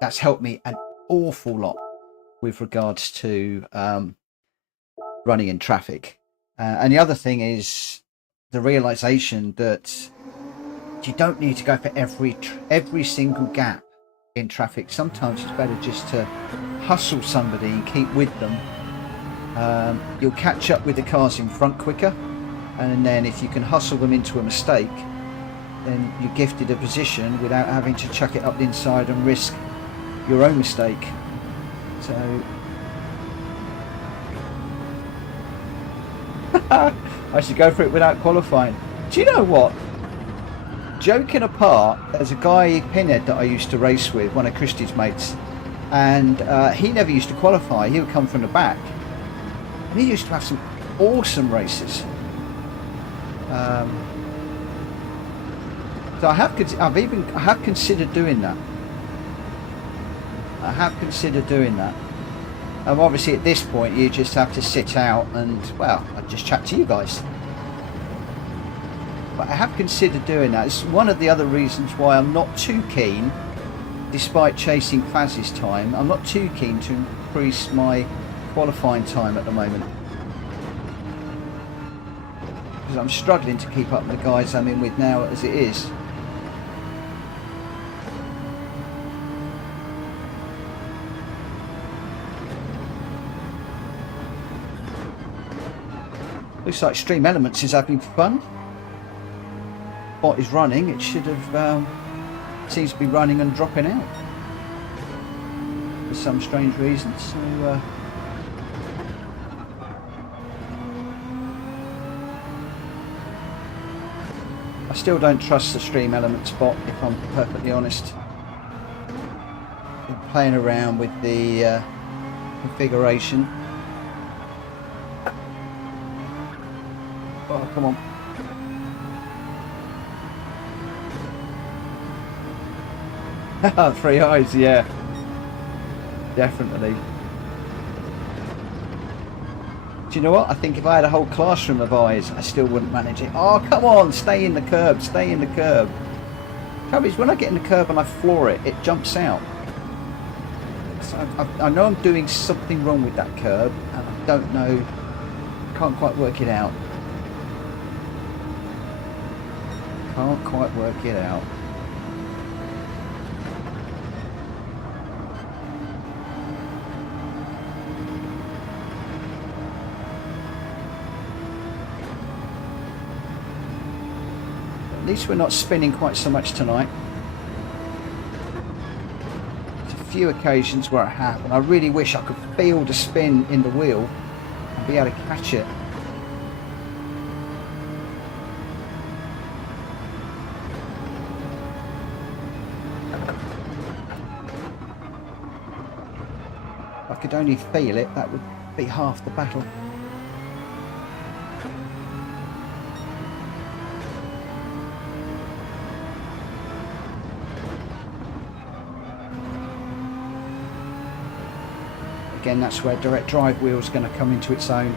that's helped me an awful lot with regards to running in traffic. And the other thing is the realization that you don't need to go for every single gap in traffic. Sometimes it's better just to hustle somebody and keep with them. You'll catch up with the cars in front quicker, and then if you can hustle them into a mistake, then you're gifted a position without having to chuck it up the inside and risk your own mistake. So I should go for it without qualifying. Do you know what? Joking apart, there's a guy, Pinhead, that I used to race with, one of Christy's mates, and he never used to qualify. He would come from the back. And he used to have some awesome races. So I have considered doing that. Obviously at this point you just have to sit out and, well, I just chat to you guys. But I have considered doing that. It's one of the other reasons why I'm not too keen, despite chasing Faz's time, I'm not too keen to increase my qualifying time at the moment, because I'm struggling to keep up with the guys I'm in with now as it is. Looks like Stream Elements is having fun. Bot is running. It should have seems to be running and dropping out for some strange reason. So I still don't trust the Stream Elements bot, if I'm perfectly honest. Been playing around with the configuration. Oh, come on. Three eyes, yeah. Definitely. Do you know what? I think if I had a whole classroom of eyes, I still wouldn't manage it. Oh, come on, stay in the curb, stay in the curb. Trouble is, when I get in the curb and I floor it, it jumps out. So I know I'm doing something wrong with that curb, and I don't know, can't quite work it out. Can't quite work it out. At least we're not spinning quite so much tonight. There's a few occasions where I have, and I really wish I could feel the spin in the wheel and be able to catch it. If I could only feel it, that would be half the battle. Again, that's where direct drive wheel is going to come into its own.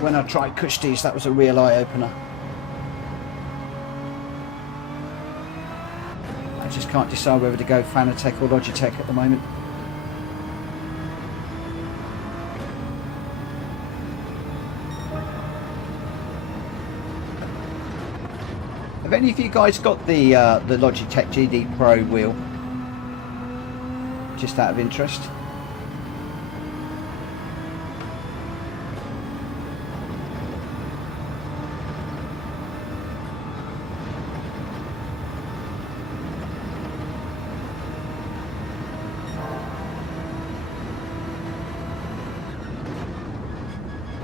When I tried Kushtis, that was a real eye-opener. I just can't decide whether to go Fanatec or Logitech at the moment. Have any of you guys got the Logitech GD Pro wheel? Just out of interest.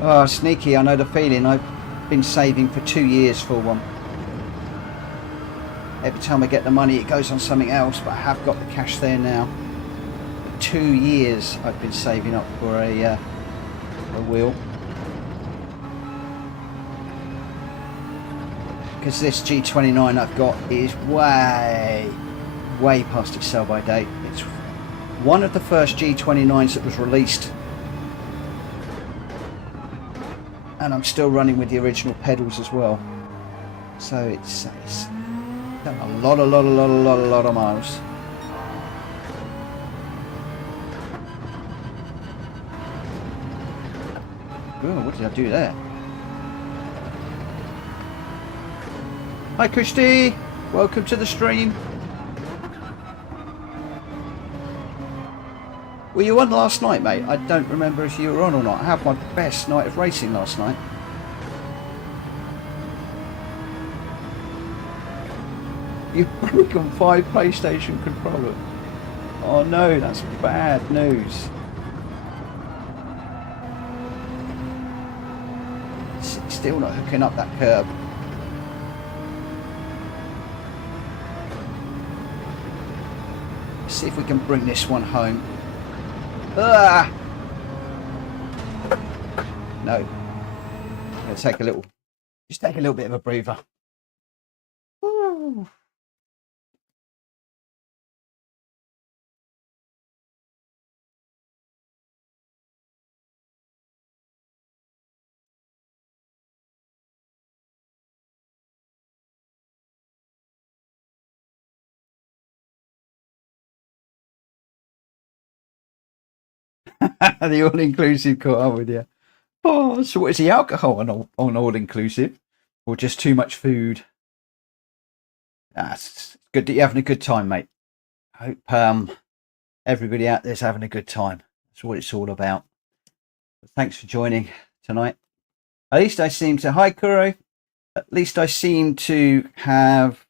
Oh, sneaky, I know the feeling. I've been saving for 2 years for one. Every time I get the money it goes on something else, but I have got the cash there now. 2 years I've been saving up for a wheel. Because this G29 I've got is way past its sell by date. It's one of the first G29s that was released. And I'm still running with the original pedals as well. So it's done a lot of miles. Oh, what did I do there? Hi Kushti, welcome to the stream. Were you on last night, mate? I don't remember if you were on or not. I had my best night of racing last night. You've broken 5 PlayStation controllers. Oh no, that's bad news. Still not hooking up that curb. Let's see if we can bring this one home. Ah! No. I'm going to take a little, just take a little bit of a breather. Woo. The all-inclusive caught up with you. Oh, so what is the alcohol on all-inclusive? Or just too much food? That's good that you're having a good time, mate. I hope everybody out there's having a good time. That's what it's all about. Thanks for joining tonight. At least I seem to, hi Kuro, at least I seem to have,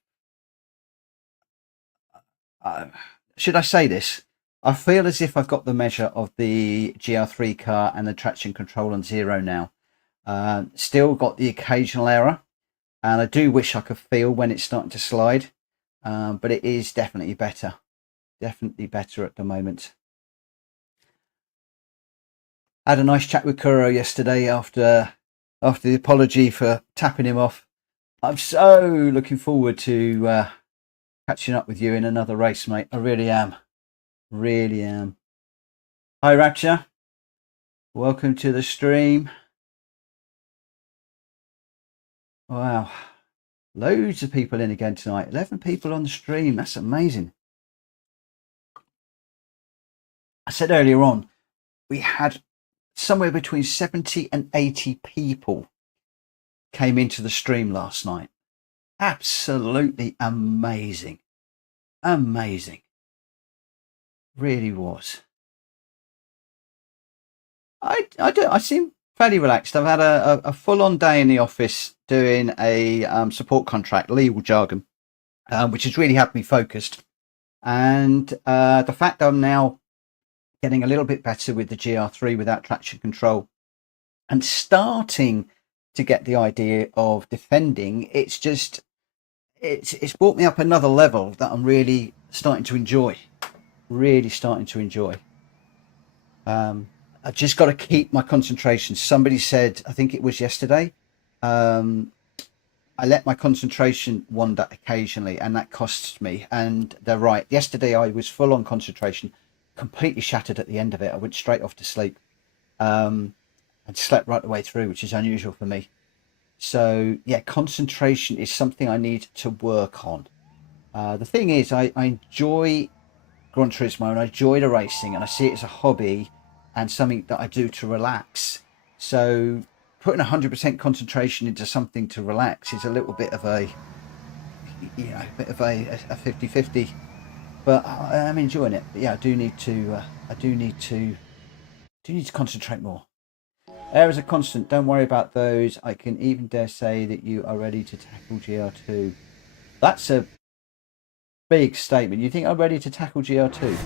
should I say this? I feel as if I've got the measure of the GR3 car and the traction control on zero now. Still got the occasional error, and I do wish I could feel when it's starting to slide, but it is definitely better at the moment. I had a nice chat with Kuro yesterday after the apology for tapping him off. I'm so looking forward to catching up with you in another race, mate. I really am. Hi Rapture, welcome to the stream. Wow, loads of people in again tonight. 11 people on the stream. That's amazing. I said earlier on, we had somewhere between 70 and 80 people came into the stream last night. Absolutely amazing. Really was. I seem fairly relaxed. I've had a full-on day in the office doing a support contract, legal jargon, which has really had me focused. And the fact I'm now getting a little bit better with the GR3 without traction control and starting to get the idea of defending, it's brought me up another level that I'm really starting to enjoy. I just got to keep my concentration. Somebody said, I think it was yesterday, I let my concentration wander occasionally, and that costs me. And they're right. Yesterday I was full on concentration, completely shattered at the end of it. I went straight off to sleep, and slept right the way through, which is unusual for me. So yeah, concentration is something I need to work on. The thing is, I enjoy Gran Turismo and I enjoy the racing, and I see it as a hobby and something that I do to relax. So putting 100% concentration into something to relax is a little bit of a 50-50, but I'm enjoying it. But yeah, I do need to concentrate more. Air is a constant, don't worry about those. I can even dare say that you are ready to tackle GR2. That's a big statement. You think I'm ready to tackle GR2?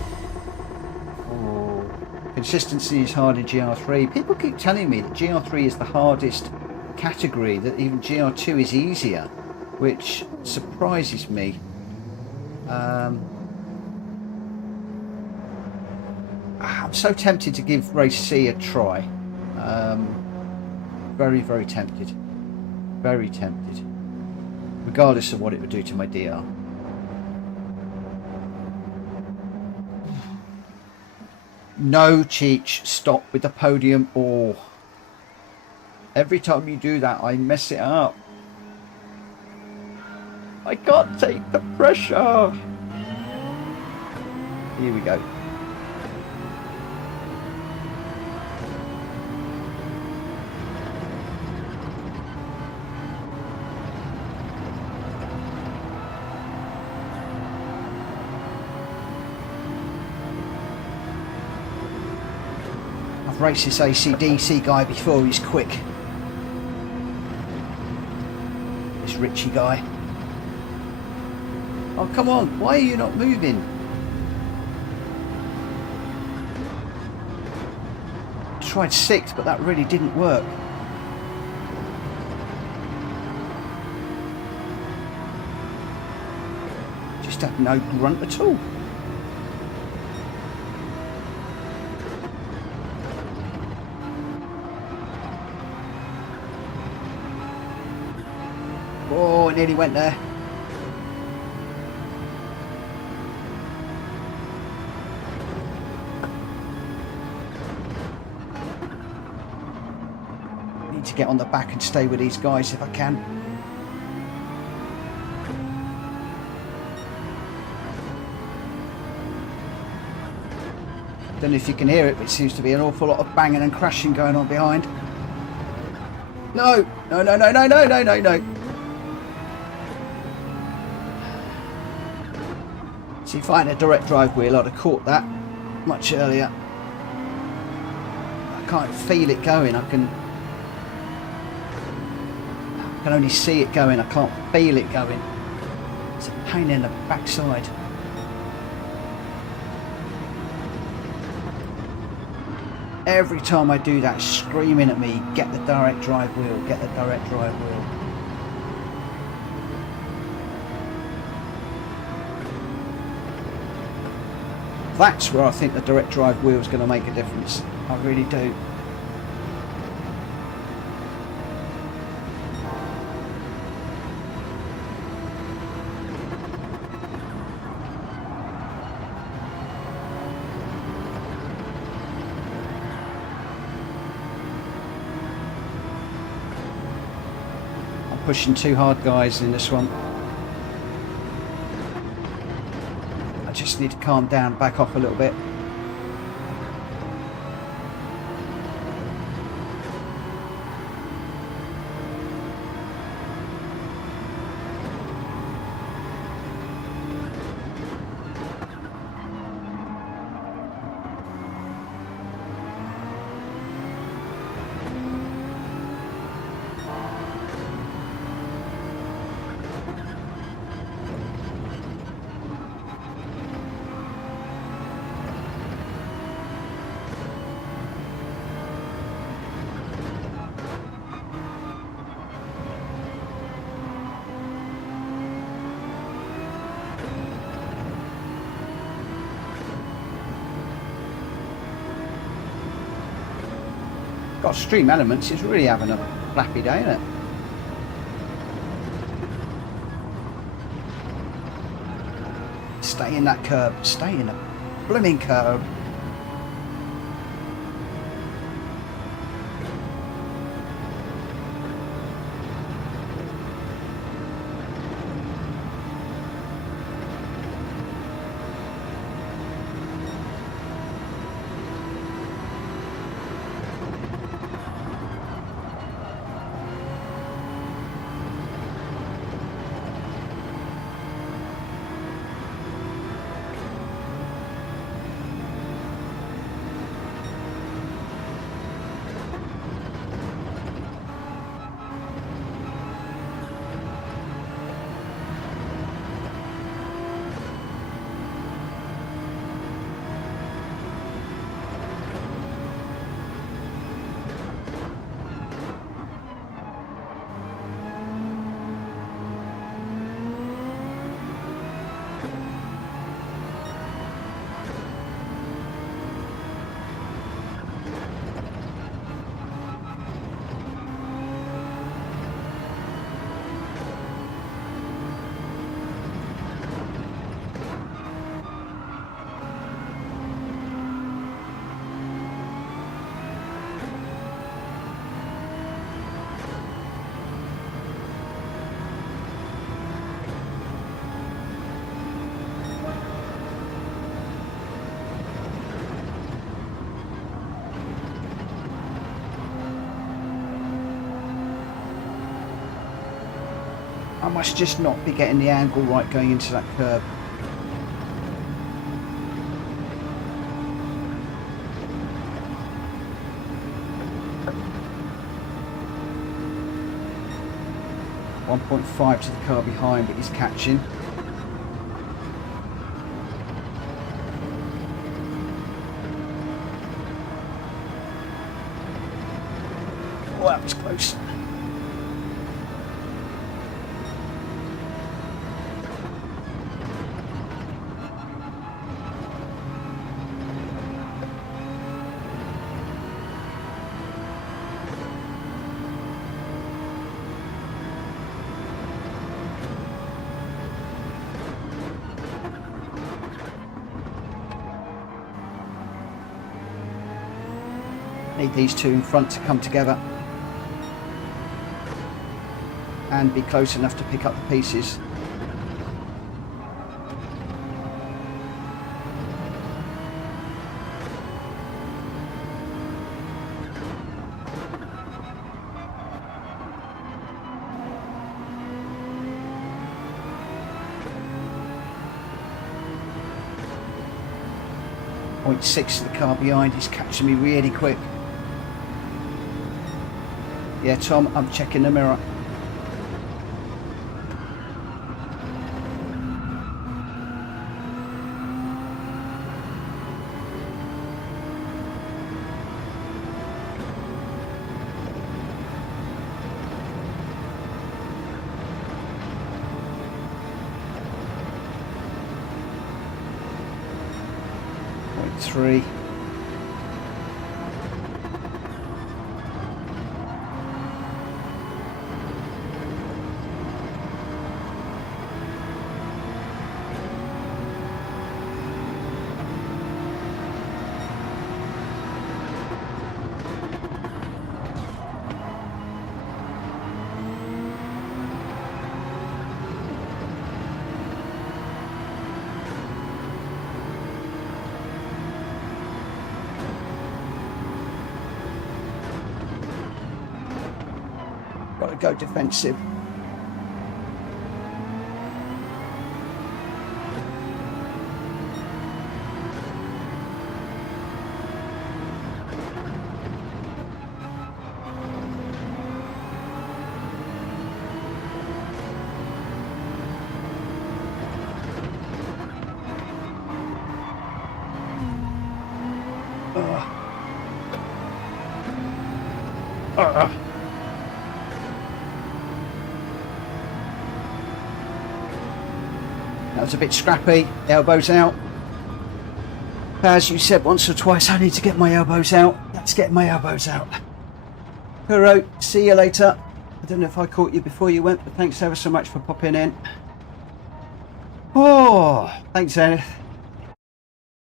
Consistency is hard in GR3. People keep telling me that GR3 is the hardest category, that even GR2 is easier, which surprises me. I'm so tempted to give race C a try. Very, very tempted. Very tempted. Regardless of what it would do to my DR. No, Cheech, stop with the podium. Oh, every time you do that, I mess it up. I can't take the pressure. Here we go. Race this AC/DC guy before. He's quick. This Richie guy. Oh, come on. Why are you not moving? Tried 6th, but that really didn't work. Just have no grunt at all. Oh, it nearly went there. Need to get on the back and stay with these guys if I can. Don't know if you can hear it, but it seems to be an awful lot of banging and crashing going on behind. No, no, no, no, no, no, no, no, no. See, if I had a direct drive wheel, I'd have caught that much earlier. I can't feel it going. I can can only see it going, I can't feel it going. It's a pain in the backside. Every time I do that, screaming at me, get the direct drive wheel, get the direct drive wheel. That's where I think the direct drive wheel is going to make a difference. I really do. I'm pushing too hard, guys, in this one. Just need to calm down, back off a little bit. Got Stream Elements, it's really having a flappy day, isn't it? Stay in that curb, stay in the blooming curb. I must just not be getting the angle right going into that curb. .5 to the car behind, but he's catching. Oh, that was close. Need these two in front to come together and be close enough to pick up the pieces. .6 to the car behind, he's catching me really quick. Yeah, Tom, I'm checking the mirror. 3. Got to go defensive. That was a bit scrappy. Elbows out. As you said once or twice, I need to get my elbows out. Let's get my elbows out. Kuro, see you later. I don't know if I caught you before you went, but thanks ever so much for popping in. Oh, thanks, Zenith.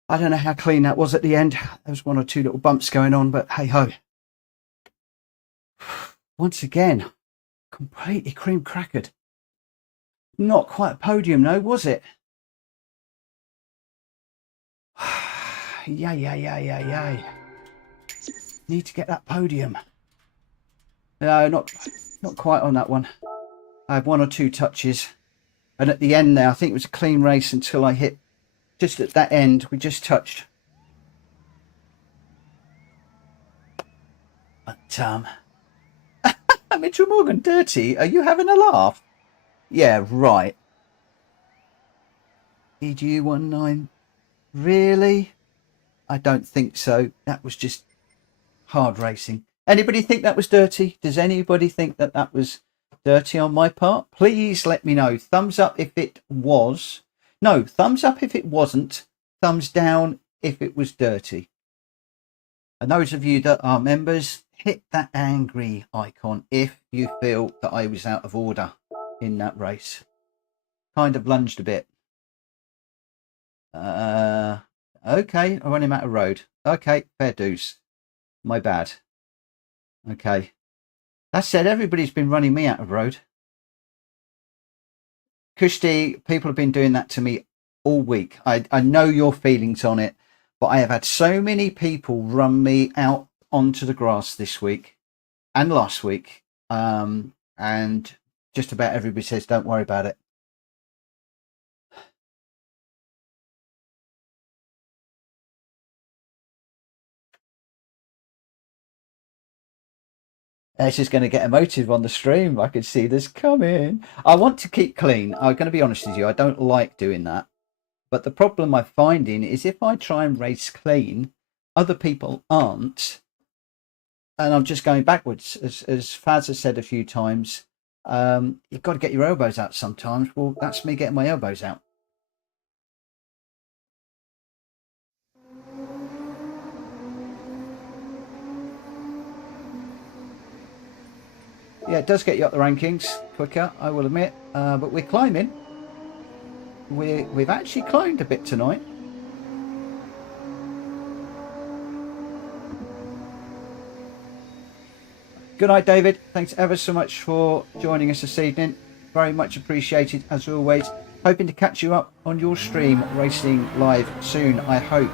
I don't know how clean that was at the end. There was 1 or 2 little bumps going on, but hey ho. Once again, completely cream crackered. Not quite a podium, though, was it? Yay. Need to get that podium. No, not quite on that one. I had 1 or 2 touches. And at the end there, I think it was a clean race until I hit, just at that end, we just touched. But, Mitchell Morgan, dirty, are you having a laugh? Yeah, right. EG19, really? I don't think so. That was just hard racing. Anybody think that was dirty? Does anybody think that that was dirty on my part? Please let me know. Thumbs up if it was. No, thumbs up if it wasn't. Thumbs down if it was dirty. And those of you that are members, hit that angry icon if you feel that I was out of order in that race. Kind of lunged a bit. Okay, I running out of road. Okay, fair dues. My bad. Okay. That said, everybody's been running me out of road. Kushti, people have been doing that to me all week. I know your feelings on it, but I have had so many people run me out onto the grass this week and last week. And just about everybody says, don't worry about it. This is going to get emotive on the stream. I can see this coming. I want to keep clean. I'm going to be honest with you. I don't like doing that. But the problem I'm finding is if I try and race clean, other people aren't. And I'm just going backwards. As Faz has said a few times, you've got to get your elbows out sometimes. Well, that's me getting my elbows out. Yeah, it does get you up the rankings quicker, I will admit. But we're climbing. We've actually climbed a bit tonight. Good night, David. Thanks ever so much for joining us this evening. Very much appreciated, as always. Hoping to catch you up on your stream racing live soon, I hope.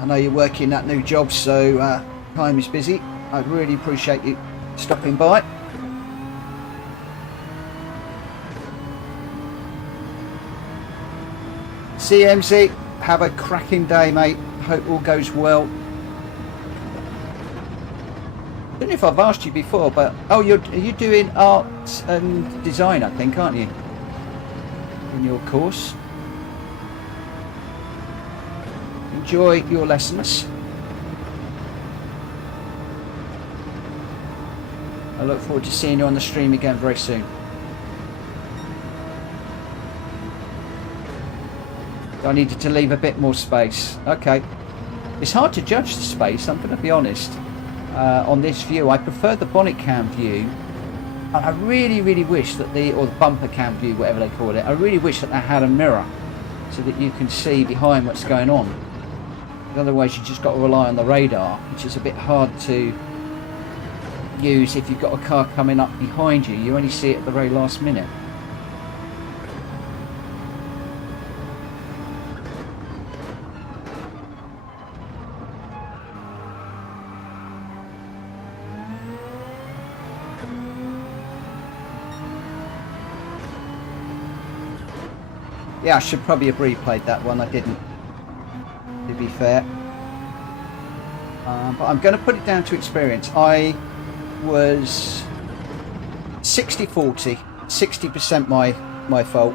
I know you're working that new job, so time is busy. I'd really appreciate you stopping by. CMC, have a cracking day, mate. Hope all goes well. I don't know if I've asked you before, but are you doing art and design, I think, aren't you, in your course? Enjoy your lessons. I look forward to seeing you on the stream again very soon. I needed to leave a bit more space. Okay. It's hard to judge the space, I'm going to be honest. On this view, I prefer the bonnet cam view. And I really, really wish that or the bumper cam view, whatever they call it, I really wish that they had a mirror so that you can see behind what's going on. Otherwise, you just got to rely on the radar, which is a bit hard to use if you've got a car coming up behind you. You only see it at the very last minute. Yeah, I should probably have replayed that one. I didn't, to be fair. But I'm going to put it down to experience. I was 60-40, 60% my fault.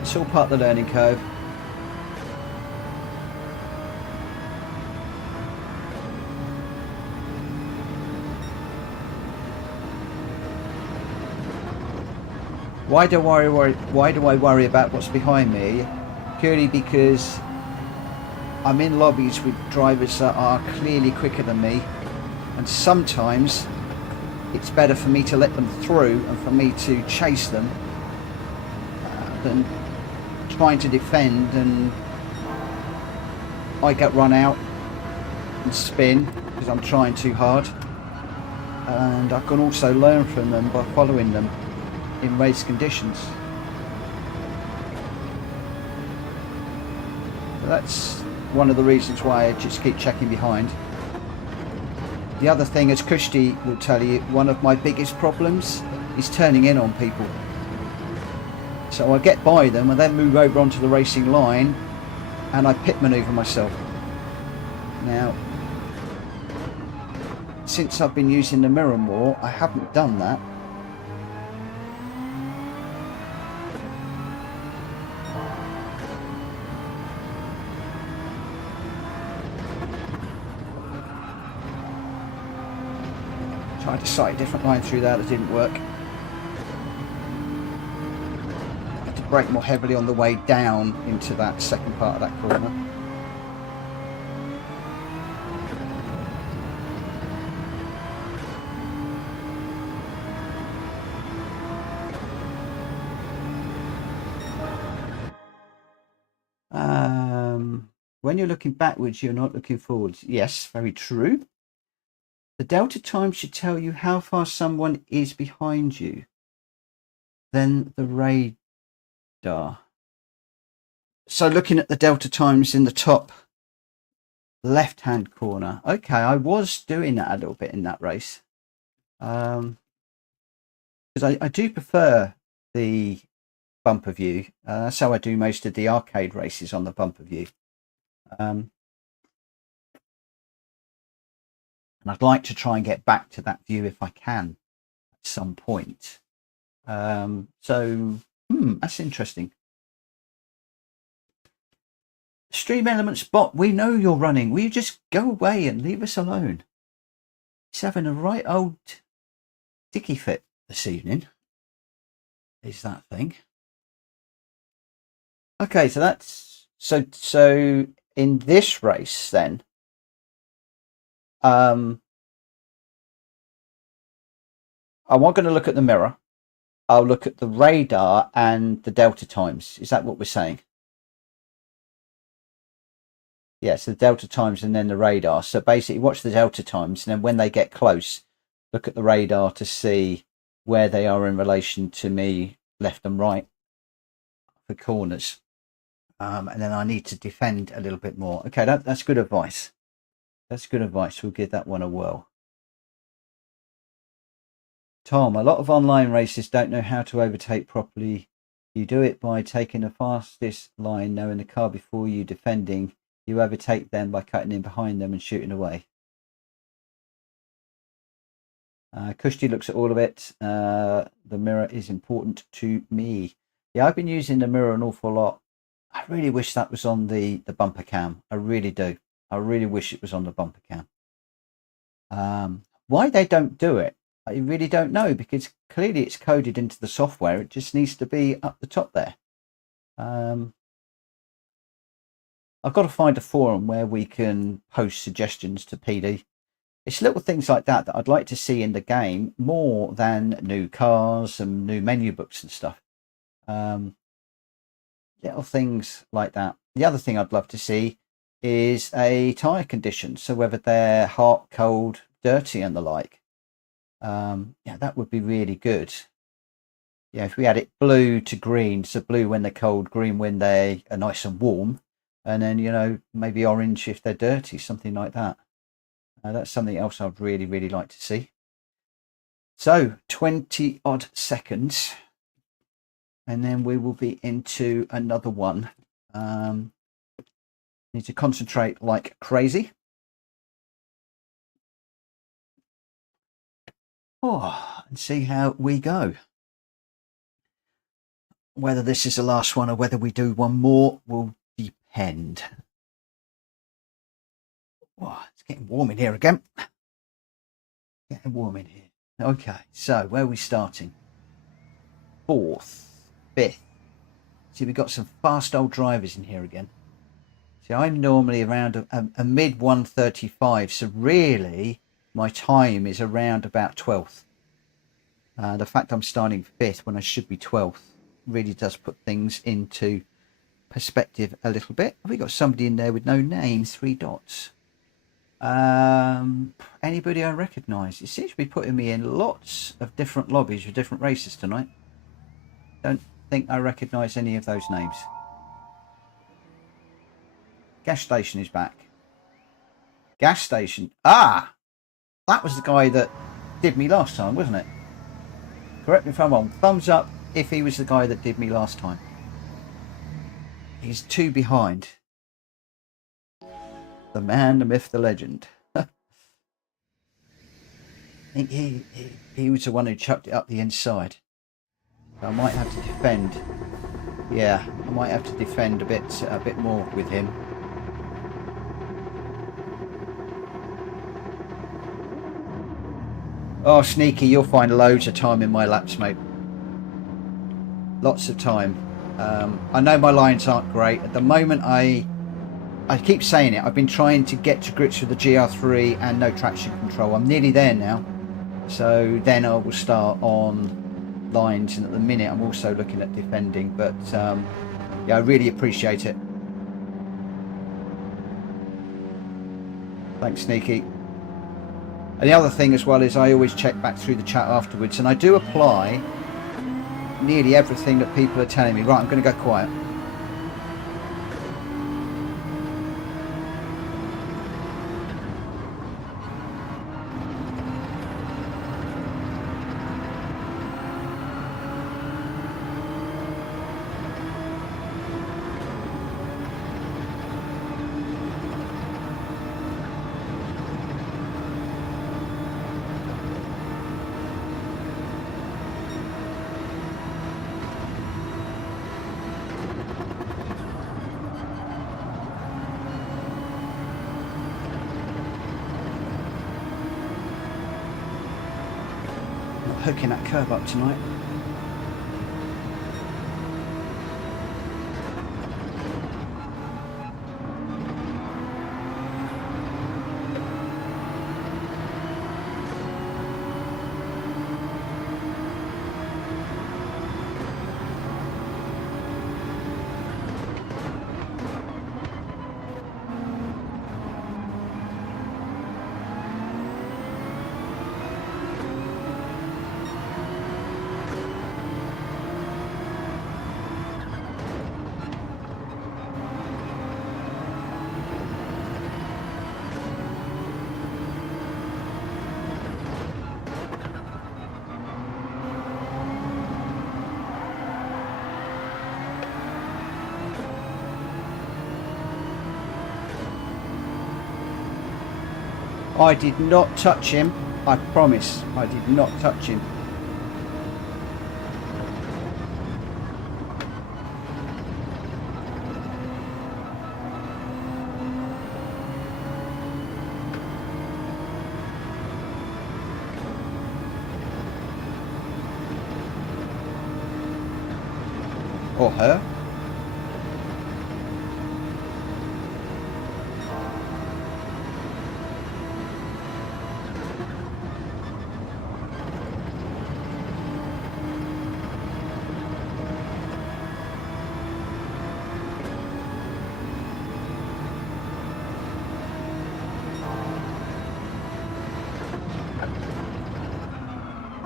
It's all part of the learning curve. Why do I worry about what's behind me? Purely because I'm in lobbies with drivers that are clearly quicker than me, and sometimes it's better for me to let them through and for me to chase them than trying to defend, and I get run out and spin because I'm trying too hard. And I can also learn from them by following them in race conditions. So that's one of the reasons why I just keep checking behind. The other thing, as Kushti will tell you, one of my biggest problems is turning in on people. So I get by them and then move over onto the racing line and I pit maneuver myself. Now, since I've been using the mirror more, I haven't done that. Tried to sight a different line through that, it didn't work. I had to brake more heavily on the way down into that second part of that corner. When you're looking backwards, you're not looking forwards. Yes, very true. The delta time should tell you how far someone is behind you. Then the radar. So looking at the delta times in the top left-hand corner. Okay, I was doing that a little bit in that race. Because I do prefer the bumper view. That's how I do most of the arcade races, on the bumper view. And I'd like to try and get back to that view if I can at some point. That's interesting. Stream Elements bot, we know you're running. Will you just go away and leave us alone? He's having a right old dicky fit this evening. Is that thing? Okay, so that's so in this race then. I'm not going to look at the mirror. I'll look at the radar and the delta times. Is that what we're saying? Yes, the delta times and then the radar. So basically watch the delta times, and then when they get close, look at the radar to see where they are in relation to me, left and right, for corners. And then I need to defend a little bit more. Okay, that's good advice. That's good advice. We'll give that one a whirl. Tom, a lot of online racers don't know how to overtake properly. You do it by taking the fastest line, knowing the car before you, defending. You overtake them by cutting in behind them and shooting away. Kushti looks at all of it. The mirror is important to me. Yeah, I've been using the mirror an awful lot. I really wish that was on the bumper cam. I really do. I really wish it was on the bumper cam. Why they don't do it, I really don't know, because clearly it's coded into the software. It just needs to be up the top there. I've got to find a forum where we can post suggestions to PD. It's little things like that that I'd like to see in the game more than new cars and new menu books and stuff. Little things like that. The other thing I'd love to see is a tyre condition. So whether they're hot, cold, dirty and the like. Yeah, that would be really good. Yeah, if we had it blue to green, so blue when they're cold, green when they are nice and warm, and then, you know, maybe orange if they're dirty, something like that. That's something else I'd really, really like to see. So 20 odd seconds, and then we will be into another one. Need to concentrate like crazy. Oh, and see how we go. Whether this is the last one or whether we do one more will depend. Oh, it's getting warm in here again. Getting warm in here. Okay, so where are we starting? 4th, 5th. See, we've got some fast old drivers in here again. See, I'm normally around a mid 135, so really my time is around about 12th. The fact I'm starting 5th when I should be 12th really does put things into perspective a little bit. Have we got somebody in there with no name, 3 dots? Anybody I recognise? It seems to be putting me in lots of different lobbies with different races tonight. Don't think I recognise any of those names. Gas station is back. Gas station. Ah! That was the guy that did me last time, wasn't it? Correct me if I'm wrong. Thumbs up if he was the guy that did me last time. He's 2 behind. The man, the myth, the legend. I think he was the one who chucked it up the inside. So I might have to defend. Yeah, I might have to defend a bit more with him. Oh, Sneaky, you'll find loads of time in my laps, mate. Lots of time. I know my lines aren't great. At the moment, I keep saying it. I've been trying to get to grips with the GR3 and no traction control. I'm nearly there now. So then I will start on lines. And at the minute, I'm also looking at defending. But yeah, I really appreciate it. Thanks, Sneaky. And the other thing as well is I always check back through the chat afterwards, and I do apply nearly everything that people are telling me. Right, I'm going to go quiet. Hooking that curb up tonight. I did not touch him. I promise. I did not touch him. Or her.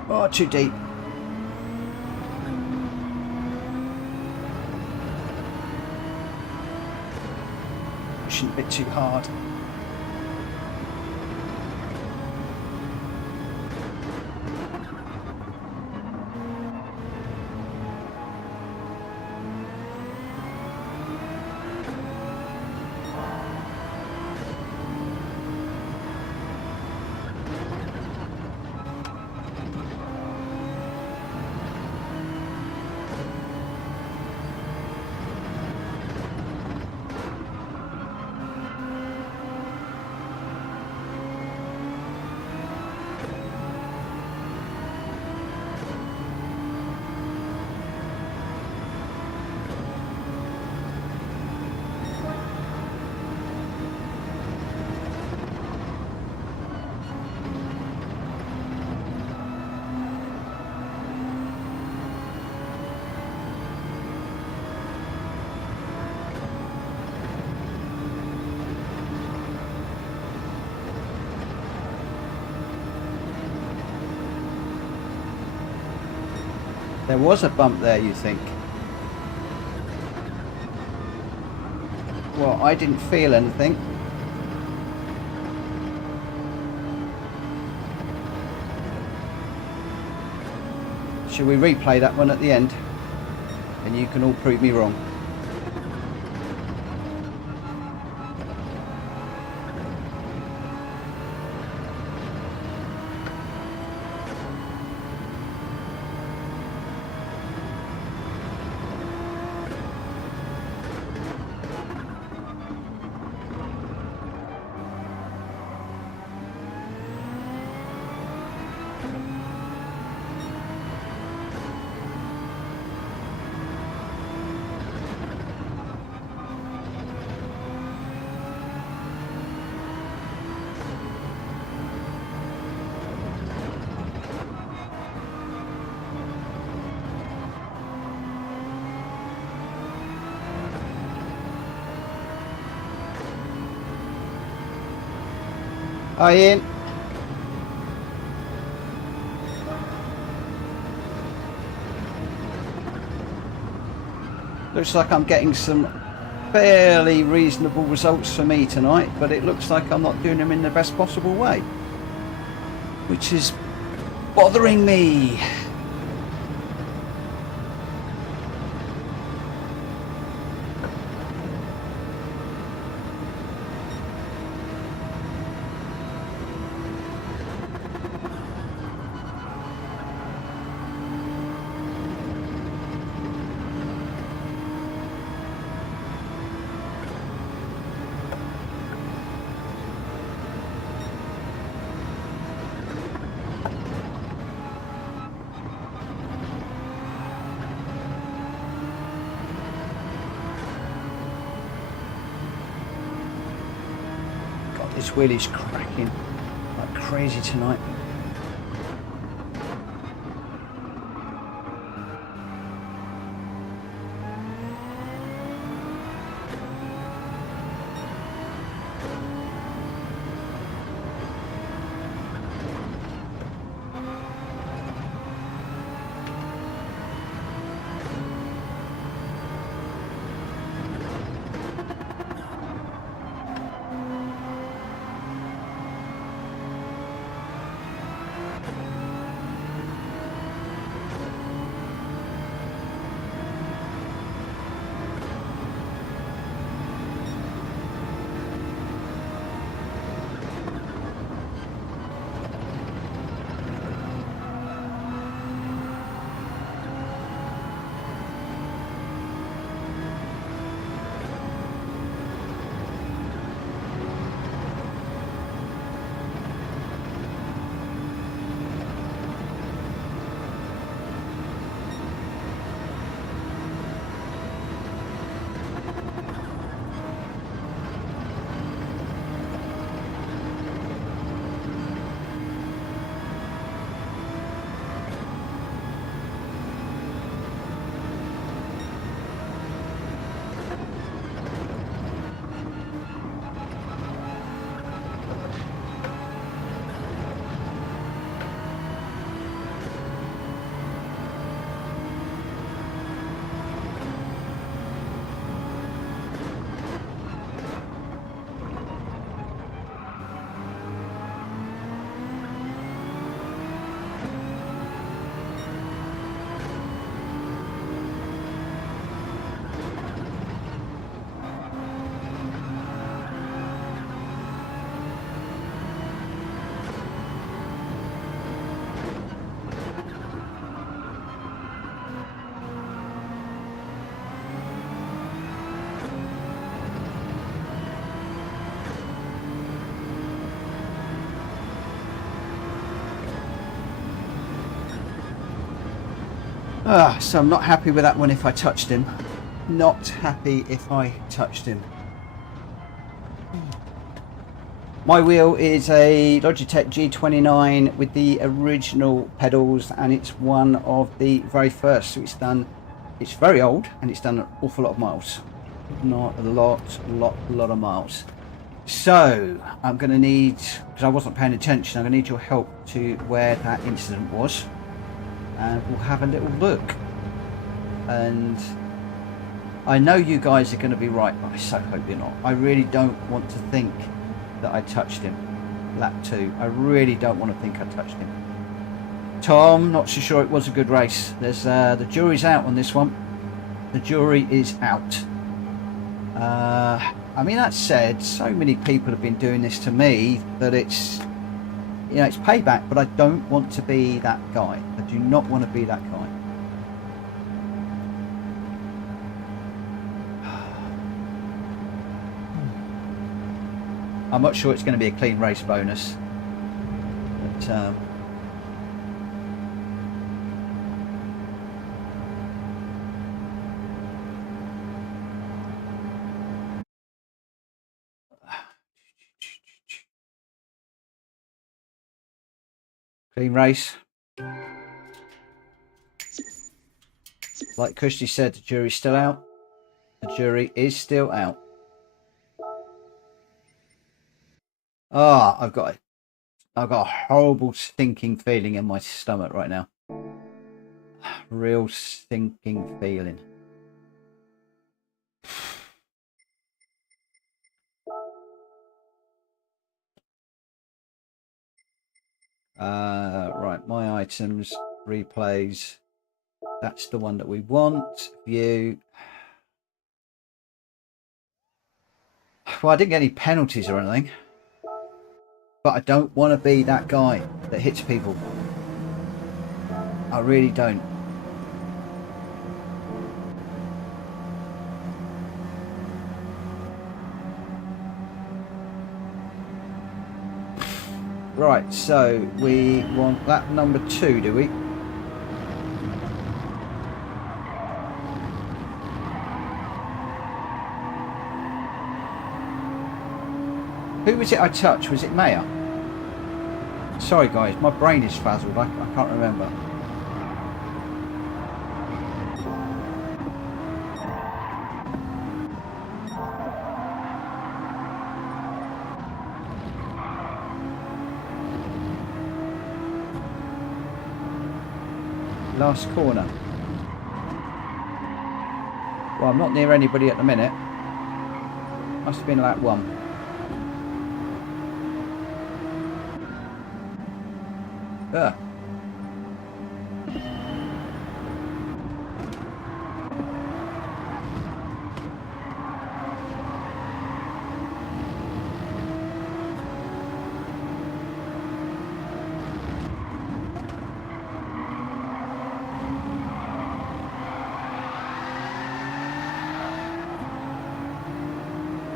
Oh, too deep. Pushing a bit too hard. There was a bump there, you think? Well, I didn't feel anything. Should we replay that one at the end? And you can all prove me wrong. Hi Ian. Looks like I'm getting some fairly reasonable results for me tonight, but it looks like I'm not doing them in the best possible way, which is bothering me. This wheelie's cracking like crazy tonight. So I'm not happy with that one if I touched him. Not happy if I touched him. My wheel is a Logitech G29 with the original pedals, and it's one of the very first. So it's very old, and it's done an awful lot of miles. Not a lot of miles. So I'm going to need, because I wasn't paying attention, I'm going to need your help to where that incident was, and we'll have a little look. And I know you guys are going to be right, but I so hope you're not. I really don't want to think that I touched him. Lap 2. I really don't want to think I touched him. Tom, not so sure it was a good race. There's the jury's out on this one. The jury is out. I mean, that said, so many people have been doing this to me that it's, you know, it's payback, but I don't want to be that guy. I do not want to be that guy. I'm not sure it's going to be a clean race bonus, but clean race. Like Kirsty said, the jury's still out. The jury is still out. I've got a horrible stinking feeling in my stomach right now. Real stinking feeling. Right, my items, replays. That's the one that we want. View. Well, I didn't get any penalties or anything, but I don't want to be that guy that hits people. I really don't. Right, so we want that number 2, do we? Who was it I touched? Was it Maya? Sorry guys, my brain is frazzled. I can't remember. Last corner. Well, I'm not near anybody at the minute. Must have been lap 1. Ugh.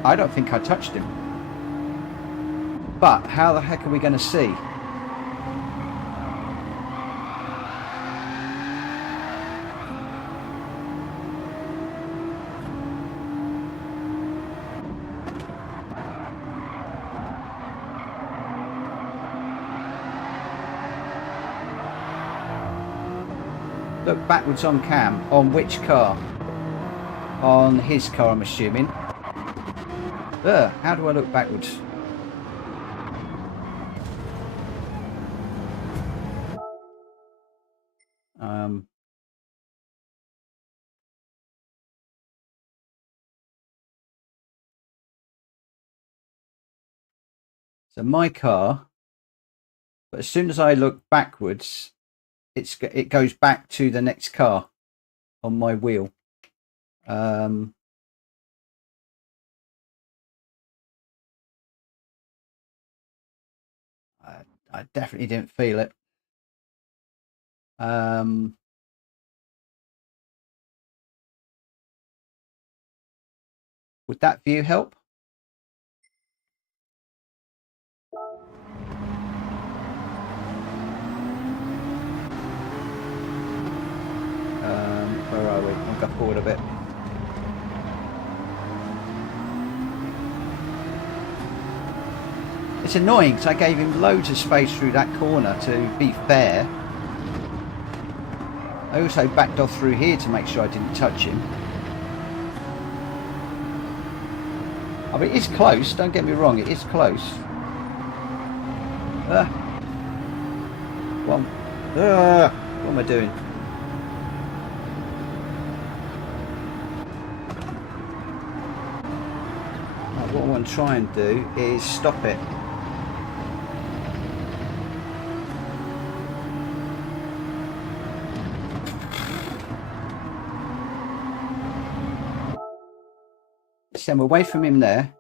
I don't think I touched him. But how the heck are we going to see? Look backwards on cam. On which car? On his car, I'm assuming. How do I look backwards? So my car, but as soon as I look backwards, it goes back to the next car on my wheel. I definitely didn't feel it. Would that view help? go forward a bit. It's annoying because I gave him loads of space through that corner to be fair. I also backed off through here to make sure I didn't touch him. I mean, it's close, don't get me wrong, it is close. What am I doing? Right, what I want to try and do is stop it. So I'm away from him there.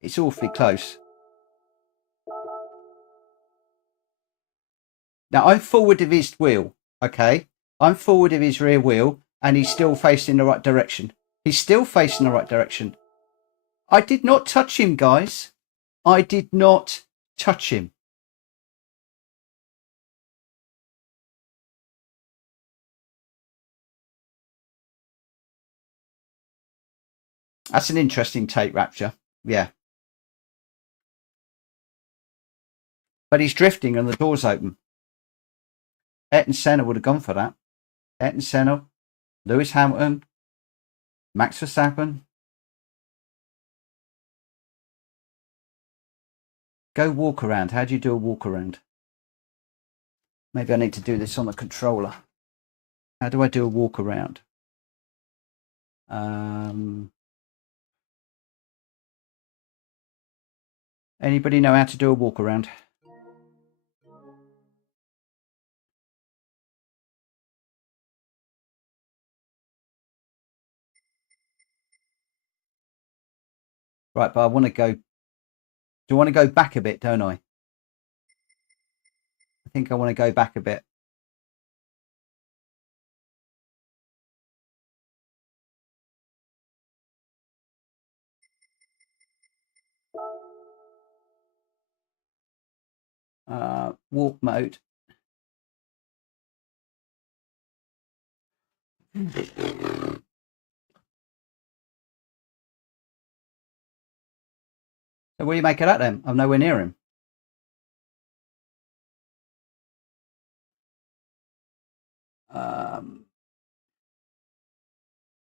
It's awfully close. Now I'm forward of his wheel, okay? I'm forward of his rear wheel and he's still facing the right direction. He's still facing the right direction. I did not touch him, guys. I did not touch him. That's an interesting take, Rapture. Yeah. But he's drifting and the door's open. Ayrton Senna would have gone for that. Ayrton Senna, Lewis Hamilton, Max Verstappen. Go walk around. How do you do a walk around? Maybe I need to do this on the controller. How do I do a walk around? Anybody know how to do a walk around? Right, but I want to go. Do I want to go back a bit, don't I? I think I want to go back a bit. Walk mode. So what do you make of that then? I'm nowhere near him.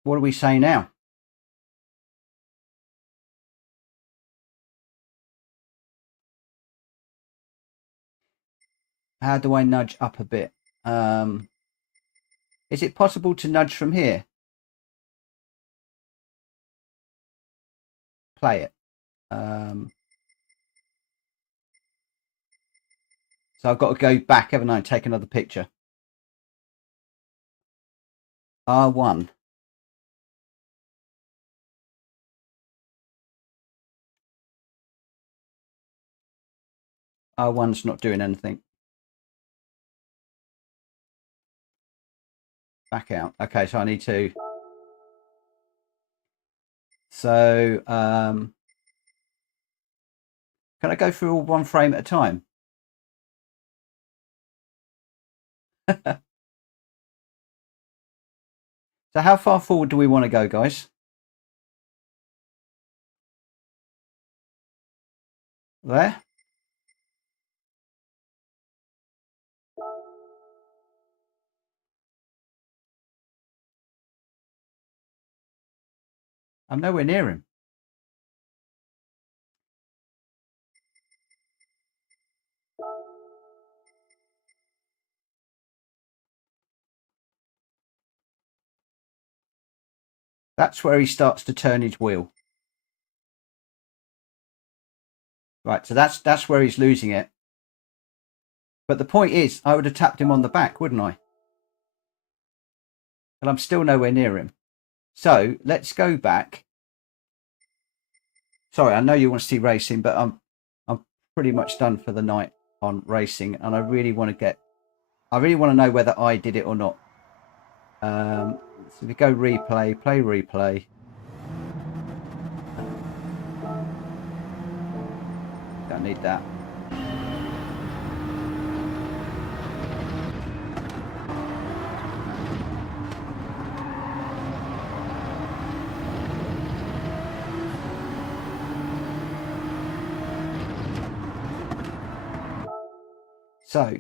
What do we say now? How do I nudge up a bit? Is it possible to nudge from here? Play it. So I've got to go back, haven't I, and take another picture. R1. R1's not doing anything. Back out. Okay, so I need to. So can I go through all one frame at a time? So how far forward do we want to go, guys? There. I'm nowhere near him. That's where he starts to turn his wheel. Right, so that's where he's losing it. But the point is, I would have tapped him on the back, wouldn't I? But I'm still nowhere near him. So let's go back. Sorry, I know you want to see racing, but I'm pretty much done for the night on racing, and I really want to know whether I did it or not. So if we go replay, play replay. Don't need that. So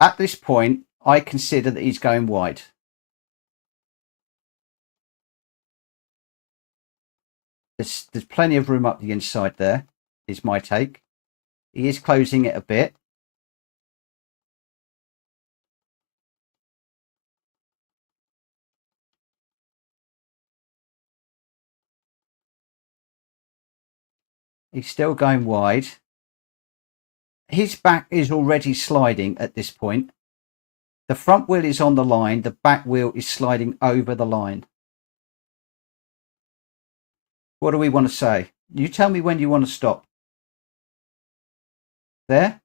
at this point, I consider that he's going wide. There's plenty of room up the inside there, is my take. He is closing it a bit. He's still going wide. His back is already sliding at this point. The front wheel is on the line. The back wheel is sliding over the line. What do we want to say? You tell me when you want to stop. There?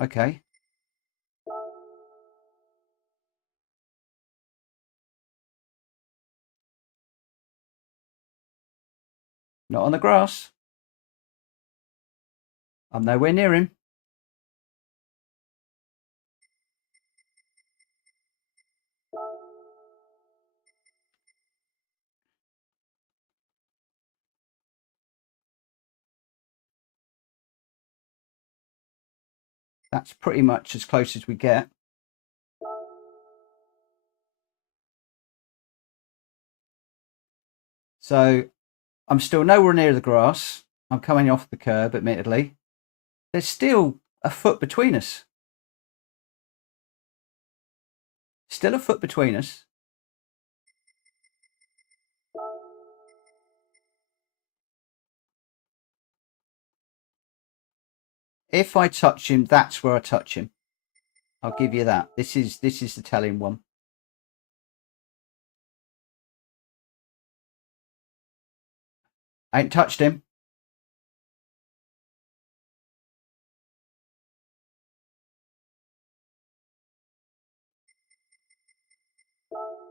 Okay. Not on the grass. I'm nowhere near him. That's pretty much as close as we get. So I'm still nowhere near the grass. I'm coming off the curb, admittedly. There's still a foot between us. Still a foot between us. If I touch him, that's where I touch him. I'll give you that. This is the telling one. I ain't touched him.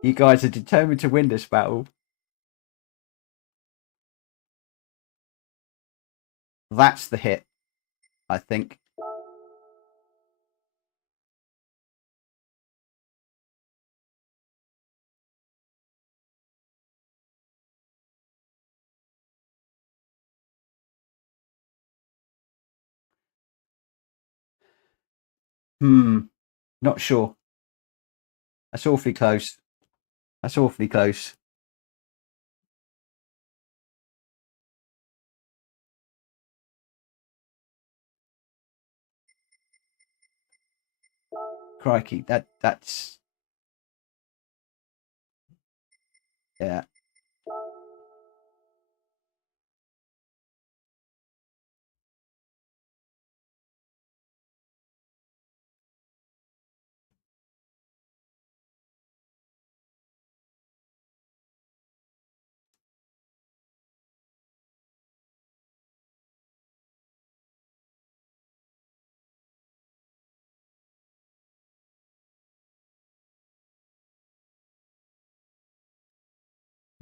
You guys are determined to win this battle. That's the hit, I think. Not sure. That's awfully close. That's awfully close. Crikey, that's yeah.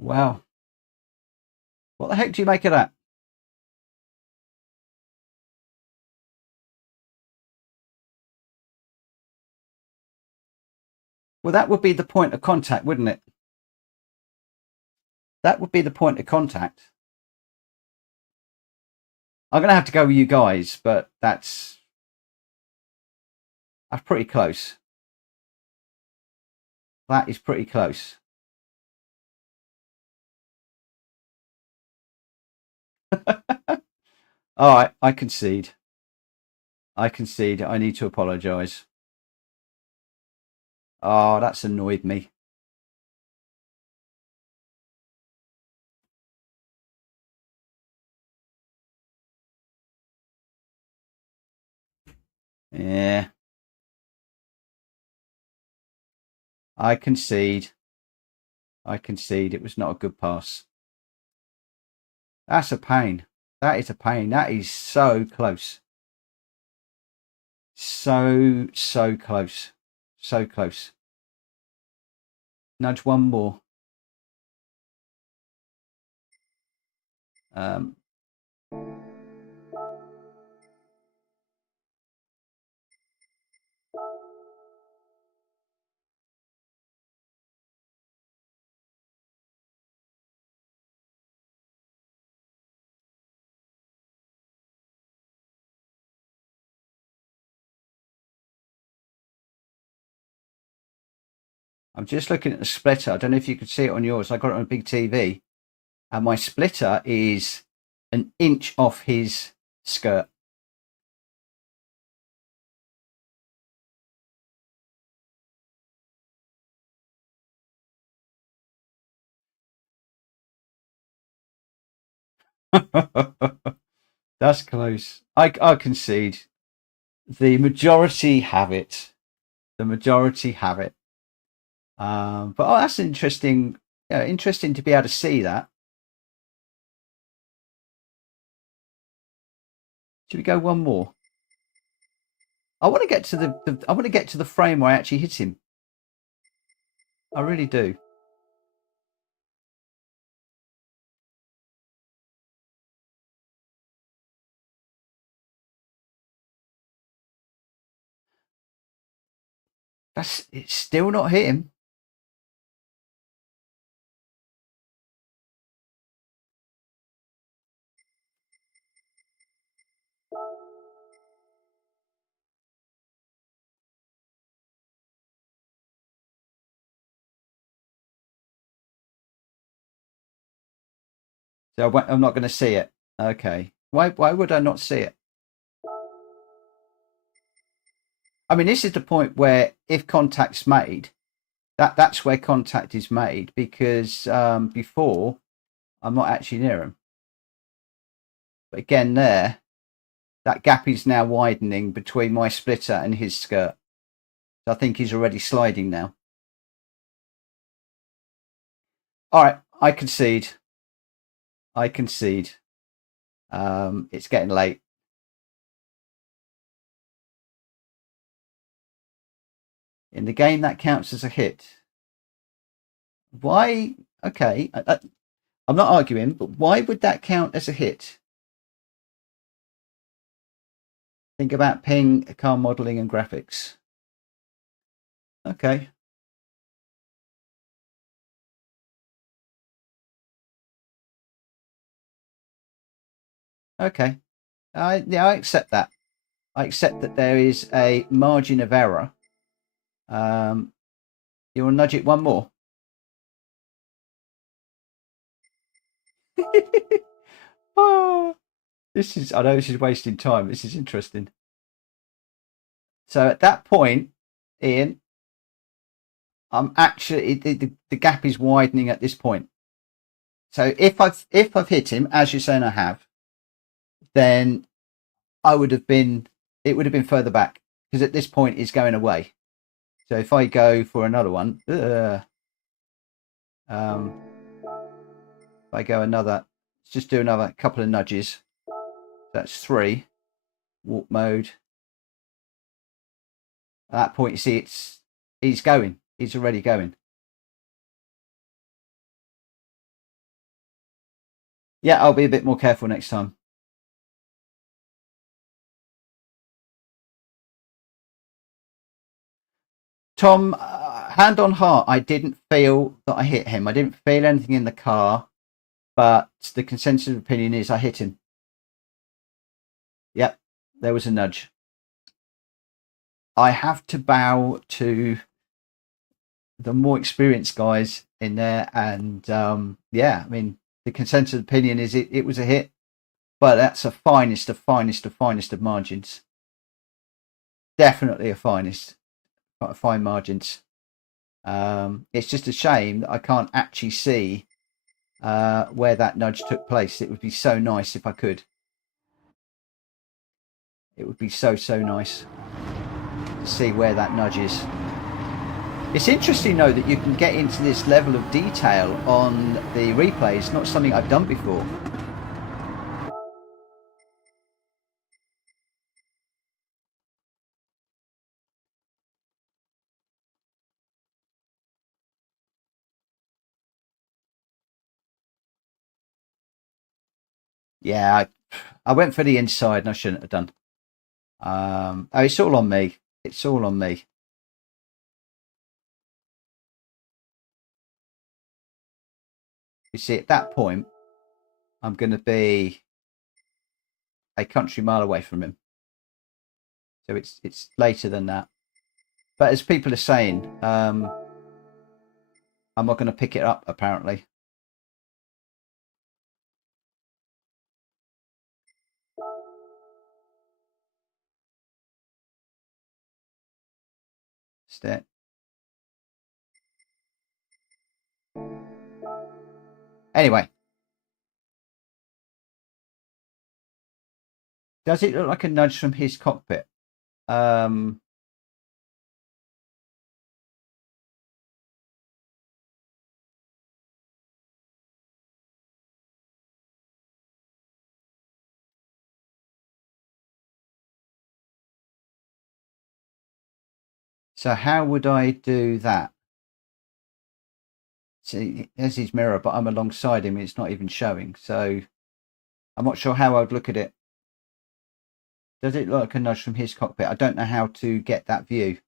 Wow. What the heck do you make of that? Well, that would be the point of contact, wouldn't it? That would be the point of contact. I'm going to have to go with you guys, but that's pretty close. That is pretty close. All right, I concede. I concede. I need to apologise. Oh, that's annoyed me. Yeah. I concede. I concede. It was not a good pass. That's a pain. That is a pain. That is so close. So close. So close. Nudge one more. Um, I'm just looking at the splitter. I don't know if you could see it on yours. I got it on a big TV, and my splitter is an inch off his skirt. That's close. I concede. The majority have it. The majority have it. But that's interesting. Yeah, interesting to be able to see that. Should we go one more? I want to get to I want to get to the frame where I actually hit him. I really do. It's still not hit him. So I'm not going to see it. Okay. Why would I not see it? I mean, this is the point where if contact's made, that's where contact is made, because before I'm not actually near him. But again, there, that gap is now widening between my splitter and his skirt. So I think he's already sliding now. All right, I concede. I concede. It's getting late. In the game, that counts as a hit. Why? Okay, I'm not arguing, but why would that count as a hit? Think about ping, car modeling, and graphics. Okay. Okay. Yeah, I accept that. I accept that there is a margin of error. You want to nudge it one more? Oh, I know this is wasting time. This is interesting. So at that point, Ian, I'm actually the gap is widening at this point. So if I've hit him, as you're saying I have, then it would have been further back, because at this point it's going away. So if I go for another one, if I go another, let's just do another couple of nudges. That's 3. Walk mode. At that point, you see he's going. He's already going. Yeah, I'll be a bit more careful next time. Tom, hand on heart, I didn't feel that I hit him. I didn't feel anything in the car, but the consensus opinion is I hit him. Yep, there was a nudge. I have to bow to the more experienced guys in there, and yeah, I mean, the consensus opinion is it was a hit, but that's a finest of margins. Definitely a finest, fine margins. It's just a shame that I can't actually see where that nudge took place. It would be so nice if I could. It would be so nice to see where that nudge is. It's interesting though that you can get into this level of detail on the replays. Not something I've done before. Yeah, I went for the inside and I shouldn't have done. Oh, it's all on me. It's all on me. You see, at that point, I'm going to be a country mile away from him. So it's later than that. But as people are saying, I'm not going to pick it up, apparently. Step. Anyway. Does it look like a nudge from his cockpit? So how would I do that? See, there's his mirror, but I'm alongside him. It's not even showing. So I'm not sure how I'd look at it. Does it look like a nudge from his cockpit? I don't know how to get that view.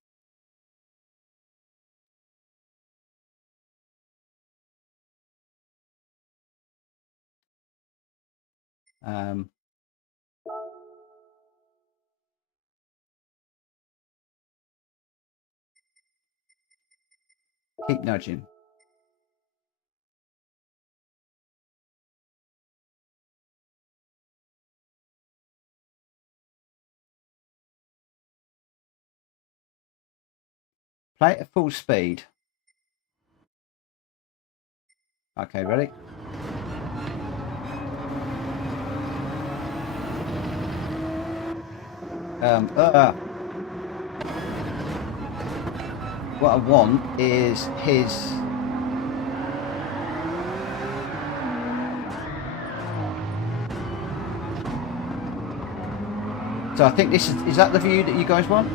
Keep nudging. Play it at full speed. Okay, ready? What I want is his... So I think this is that the view that you guys want?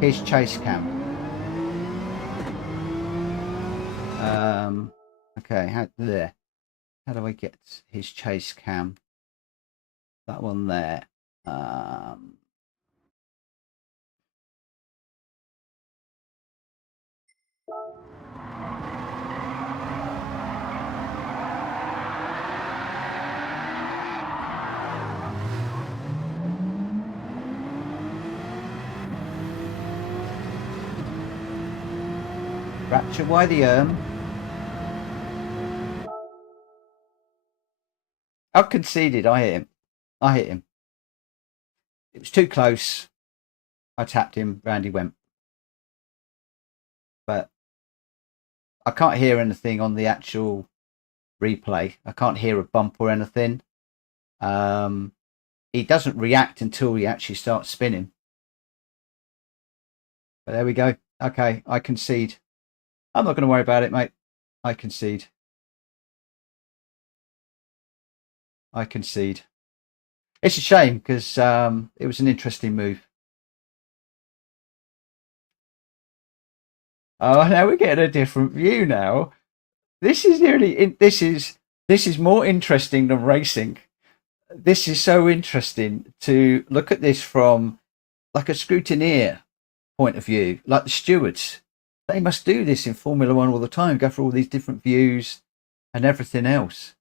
His chase cam. Okay, how do I get his chase cam? That one there. Rapture, why the I've conceded. I hit him. It was too close. I tapped him. Round he went. But I can't hear anything on the actual replay. I can't hear a bump or anything. He doesn't react until he actually starts spinning. But there we go. Okay, I concede. I'm not going to worry about it, mate. I concede. I concede. It's a shame because it was an interesting move. Oh, now we're getting a different view now. This is nearly. This is more interesting than racing. This is so interesting to look at this from like a scrutineer point of view, like the stewards. They must do this in Formula One all the time, go for all these different views and everything else.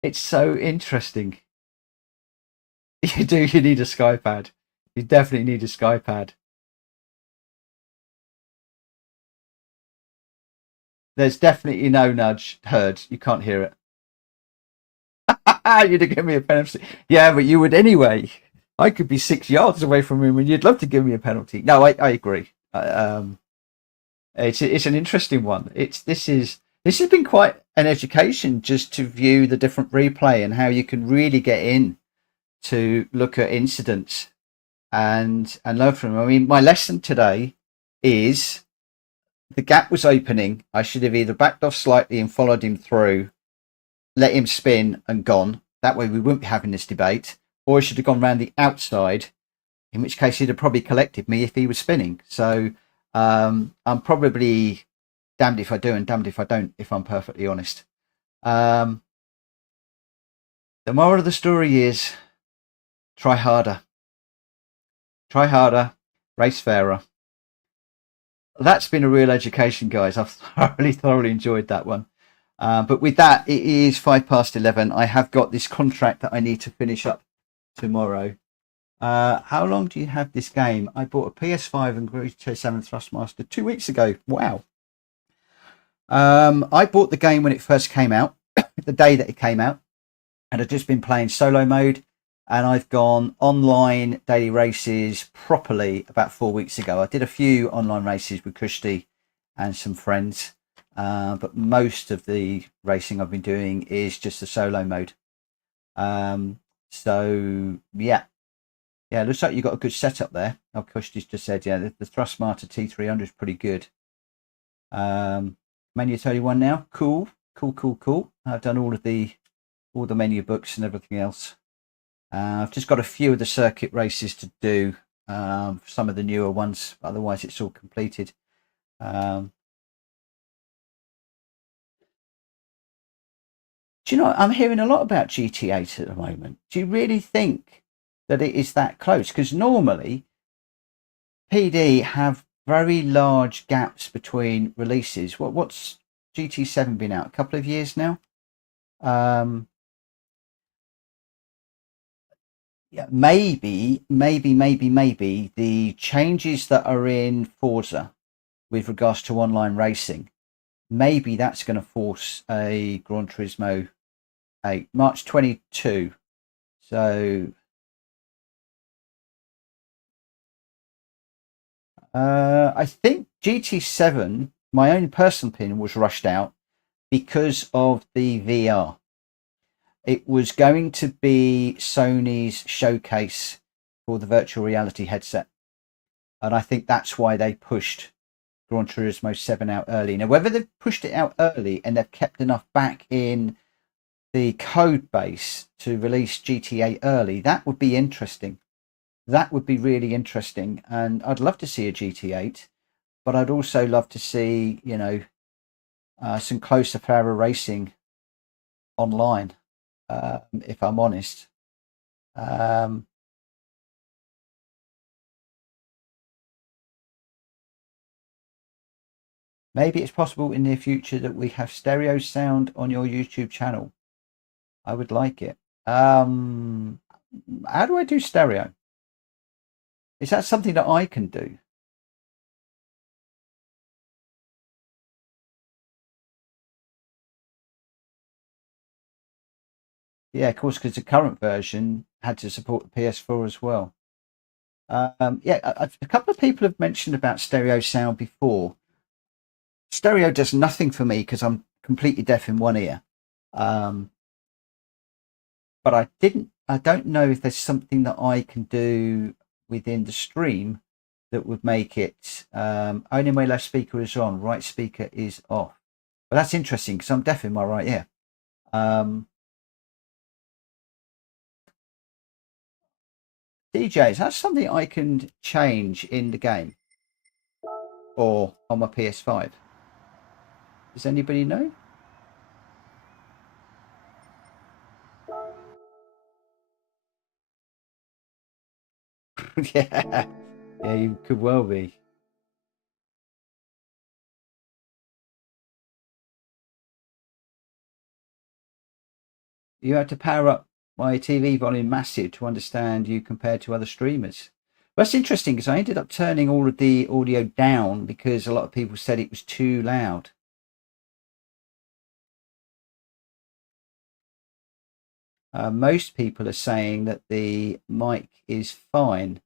It's so interesting. You need a SkyPad. You definitely need a SkyPad. There's definitely no nudge heard. You can't hear it. You'd have given me a penalty. Yeah, but you would anyway. I could be 6 yards away from him and you'd love to give me a penalty. No, I agree. It's an interesting one. This has been quite an education just to view the different replay and how you can really get in to look at incidents and learn from them. I mean, my lesson today is the gap was opening. I should have either backed off slightly and followed him through, let him spin and gone. That way we wouldn't be having this debate. Or I should have gone round the outside, in which case he'd have probably collected me if he was spinning. So I'm probably damned if I do and damned if I don't, if I'm perfectly honest. The moral of the story is try harder. Try harder, race fairer. That's been a real education, guys. I've thoroughly enjoyed that one. But with that, it is 11:05. I have got this contract that I need to finish up tomorrow. How long do you have this game? I bought a PS5 and Kyoto 7 Thrustmaster 2 weeks ago. Wow. I bought the game when it first came out, the day that it came out, and I've just been playing solo mode. And I've gone online daily races properly about 4 weeks ago. I did a few online races with Kushti and some friends, but most of the racing I've been doing is just the solo mode. So yeah, it looks like you've got a good setup there. Oh, Kushti's just said, yeah, the Thrustmaster T300 is pretty good. Menu 31 now, cool. I've done all the menu books and everything else. I've just got a few of the circuit races to do, some of the newer ones, but otherwise it's all completed. Do you know, I'm hearing a lot about GT8 at the moment. Do you really think that it is that close? Because normally PD have very large gaps between releases. What's GT7 been out? A couple of years now? Yeah, maybe the changes that are in Forza with regards to online racing, maybe that's going to force a Gran Turismo 8, March 22. So I think GT7, my own personal opinion, was rushed out because of the VR. It was going to be Sony's showcase for the virtual reality headset. And I think that's why they pushed Gran Turismo 7 out early. Now, whether they've pushed it out early and they've kept enough back in the code base to release GTA early, that would be interesting. That would be really interesting. And I'd love to see a GT8, but I'd also love to see, some closer, fairer racing online, if I'm honest. Maybe it's possible in the near future that we have stereo sound on your YouTube channel. I would like it. How do I do stereo? Is that something that I can do? Yeah, of course, because the current version had to support the PS4 as well. Yeah, a couple of people have mentioned about stereo sound before. Stereo does nothing for me because I'm completely deaf in one ear. Um, but I don't know if there's something that I can do within the stream that would make it only my left speaker is on, right speaker is off. But that's interesting because I'm deaf in my right ear. DJs, that's something I can change in the game or on my PS5. Does anybody know? Yeah, yeah, you could well be. You had to power up my TV volume massive to understand you compared to other streamers. Well, that's interesting because I ended up turning all of the audio down because a lot of people said it was too loud. Most people are saying that the mic is fine.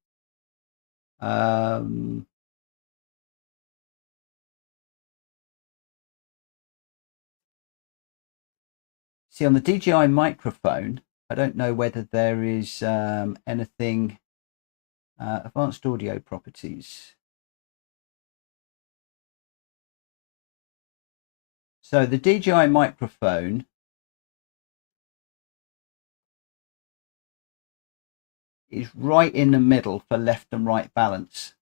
See, on the DJI microphone, I don't know whether there is anything advanced audio properties. So the DJI microphone is right in the middle for left and right balance.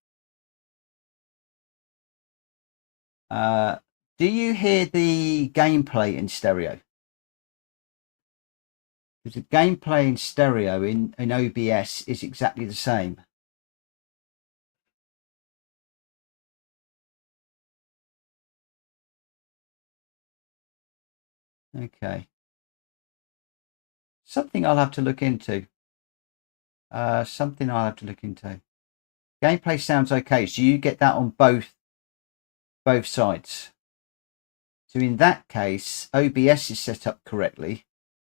Do you hear the gameplay in stereo? Because the gameplay in stereo in OBS is exactly the same. Okay. Something I'll have to look into. Something I'll have to look into. Gameplay sounds okay. So you get that on both sides. So in that case, OBS is set up correctly,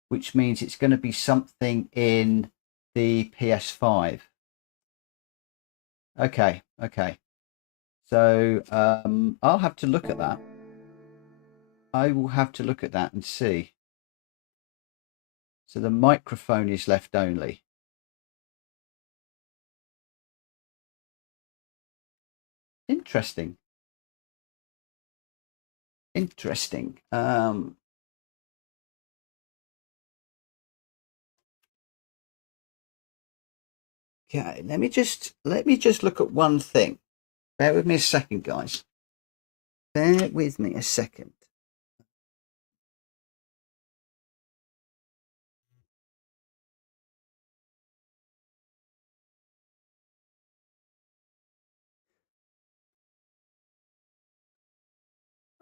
which means it's going to be something in the PS5. Okay. So I'll have to look at that. I will have to look at that and see. So the microphone is left only. Interesting. Okay, let me just look at one thing. Bear with me a second, guys. Bear with me a second.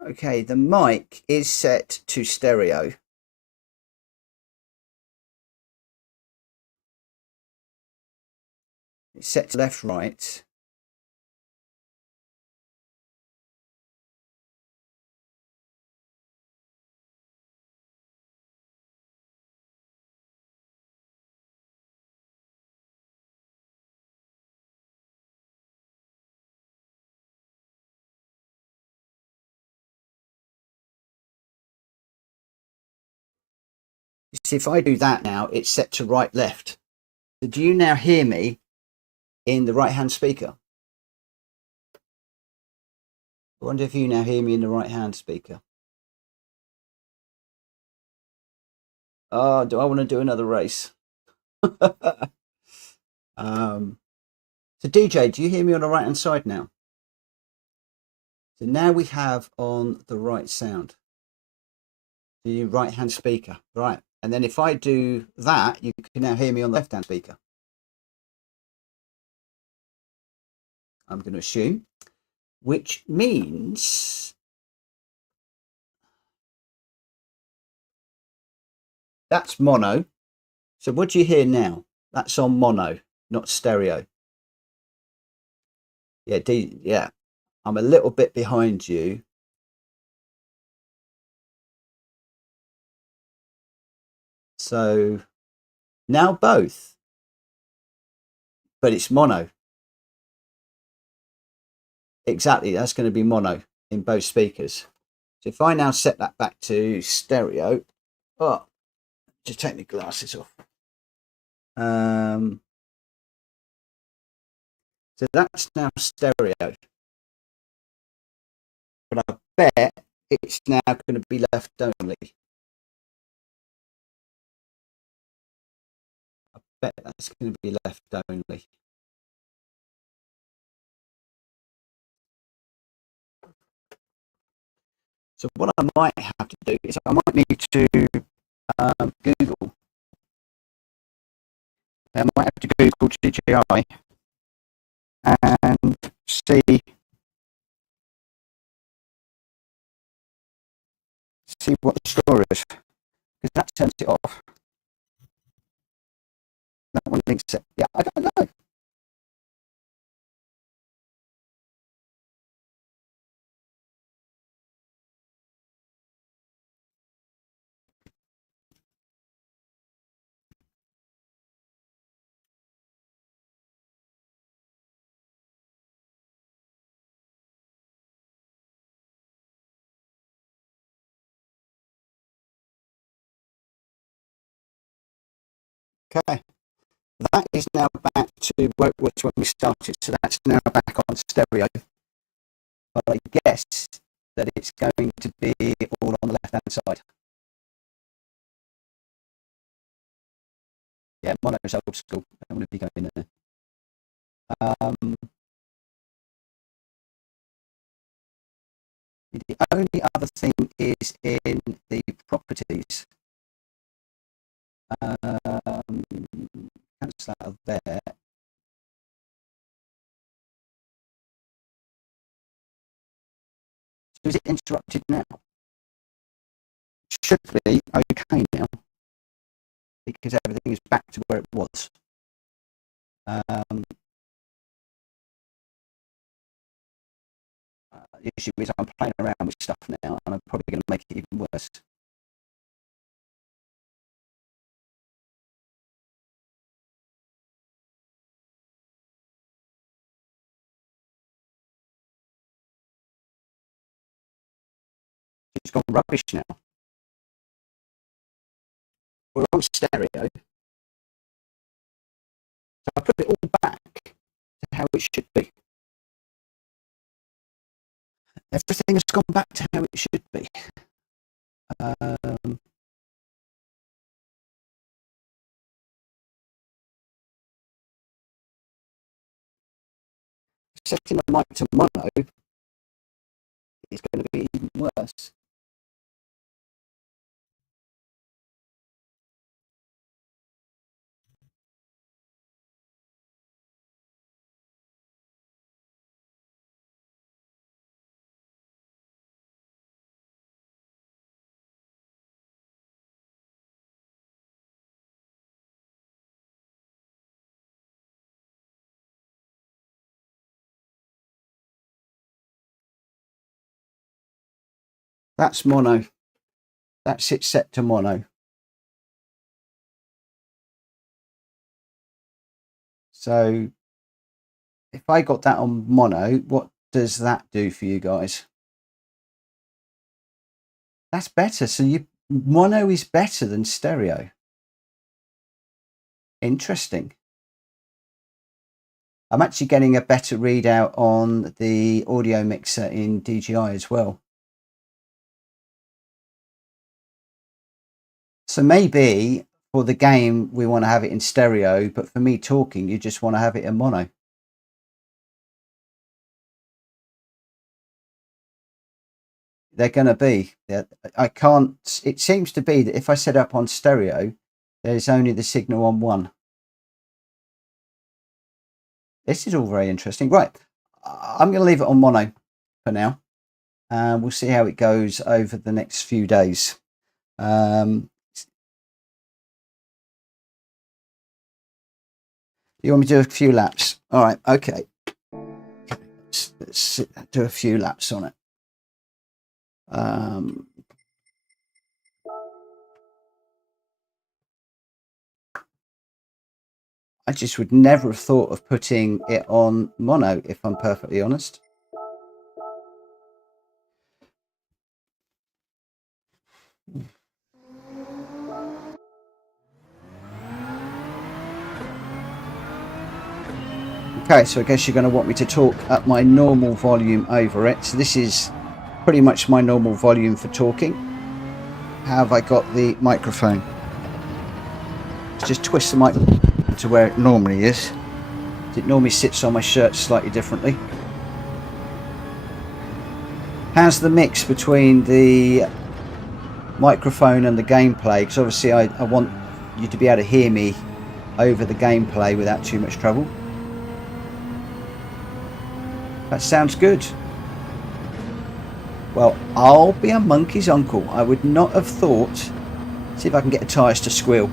Okay, the mic is set to stereo. It's set to left, right. You see, if I do that now, it's set to right, left. So do you now hear me in the right-hand speaker? I wonder if you now hear me in the right-hand speaker. Oh, do I want to do another race? So DJ, do you hear me on the right-hand side now? So now we have on the right sound, the right-hand speaker, right? And then if I do that, you can now hear me on the left-hand speaker. I'm going to assume, which means that's mono. So what do you hear now? That's on mono, not stereo. Yeah, yeah. I'm a little bit behind you. So now both, but it's mono. Exactly, that's going to be mono in both speakers. So if I now set that back to stereo, oh, just take my glasses off. So that's now stereo. But I bet it's now going to be left only. I bet that's going to be left only. So what I might have to do is I might need to Google. I might have to Google GGI and see what the score is, because that turns it off. That one links it. Yeah, I don't know. Okay, that is now back to where it was when we started. So that's now back on stereo. But I guess that it's going to be all on the left-hand side. Yeah, mono's old school. I don't want to be going there. The only other thing is in the properties. Cancel out of there. So is it interrupted now? Should be okay now because everything is back to where it was. The issue is I'm playing around with stuff now and I'm probably going to make it even worse. It's gone rubbish now. We're on stereo. So I put it all back to how it should be. Everything has gone back to how it should be. Setting the mic to mono is going to be even worse. That's mono. That's it set to mono. So if I got that on mono, what does that do for you guys? That's better. So mono is better than stereo. Interesting. I'm actually getting a better readout on the audio mixer in DJI as well. So maybe for the game we want to have it in stereo, but for me talking, you just want to have it in mono. They're going to be. I can't. It seems to be that if I set up on stereo, there's only the signal on one. This is all very interesting. Right, I'm going to leave it on mono for now. We'll see how it goes over the next few days. You want me to do a few laps? All right, okay. Let's do a few laps on it. I just would never have thought of putting it on mono, if I'm perfectly honest. Okay, so I guess you're going to want me to talk at my normal volume over it. So this is pretty much my normal volume for talking. How have I got the microphone? Let's just twist the mic to where it normally is. It normally sits on my shirt slightly differently. How's the mix between the microphone and the gameplay? Because obviously I want you to be able to hear me over the gameplay without too much trouble. That sounds good. Well, I'll be a monkey's uncle. I would not have thought. See if I can get the tyres to squeal.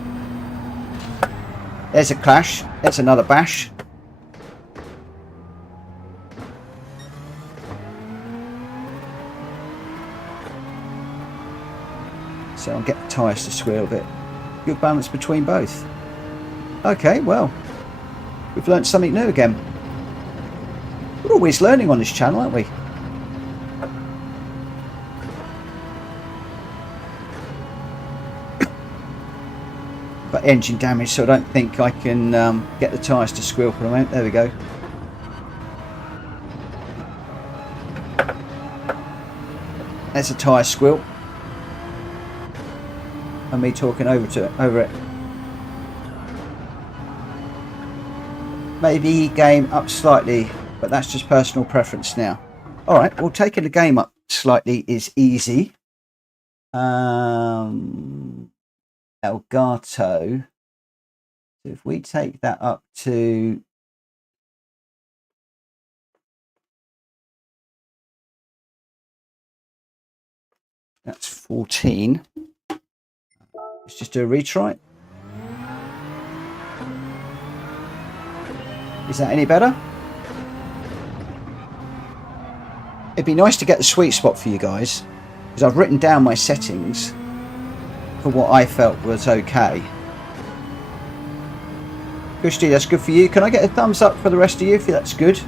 There's a clash. There's another bash. So I'll get the tyres to squeal a bit. Good balance between both. Okay, well, we've learnt something new again. We're always learning on this channel, aren't we? But engine damage, so I don't think I can get the tyres to squeal for a moment. There we go. There's a tyre squeal. And me talking over it. Maybe game up slightly, but that's just personal preference now. All right, well, taking the game up slightly is easy. Elgato. So if we take that up to that's 14. Let's just do a retry. Is that any better? It'd be nice to get the sweet spot for you guys, because I've written down my settings for what I felt was okay. Kushti, that's good for you. Can I get a thumbs up for the rest of you if that's good?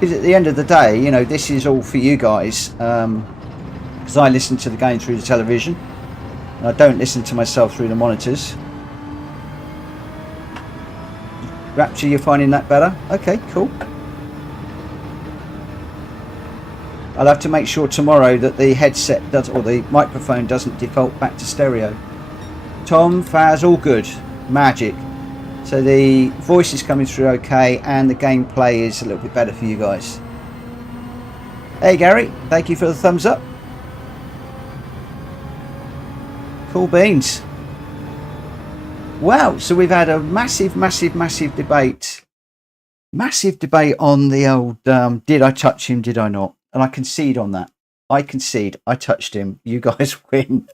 Because at the end of the day, you know, this is all for you guys. Because I listen to the game through the television. And I don't listen to myself through the monitors. Rapture, you're finding that better? Okay, cool. I'll have to make sure tomorrow that the headset does, or the microphone doesn't default back to stereo. Tom, Faz, all good. Magic. So the voice is coming through okay, and the gameplay is a little bit better for you guys. Hey Gary, thank you for the thumbs up. Cool beans. Wow, so we've had a massive debate. Massive debate on the old, did I touch him, did I not? And I concede on that. I concede, I touched him. You guys win.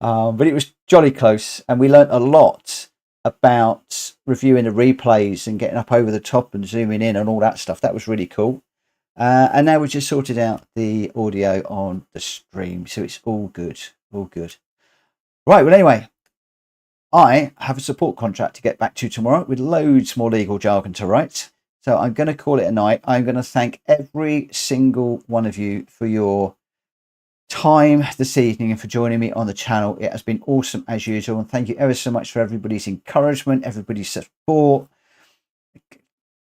But it was jolly close, and we learnt a lot about reviewing the replays and getting up over the top and zooming in and all that stuff. That was really cool. And now we just sorted out the audio on the stream, so it's all good. All good. Right, well, anyway, I have a support contract to get back to tomorrow with loads more legal jargon to write. So I'm going to call it a night. I'm going to thank every single one of you for your time this evening and for joining me on the channel. It has been awesome as usual. And thank you ever so much for everybody's encouragement, everybody's support.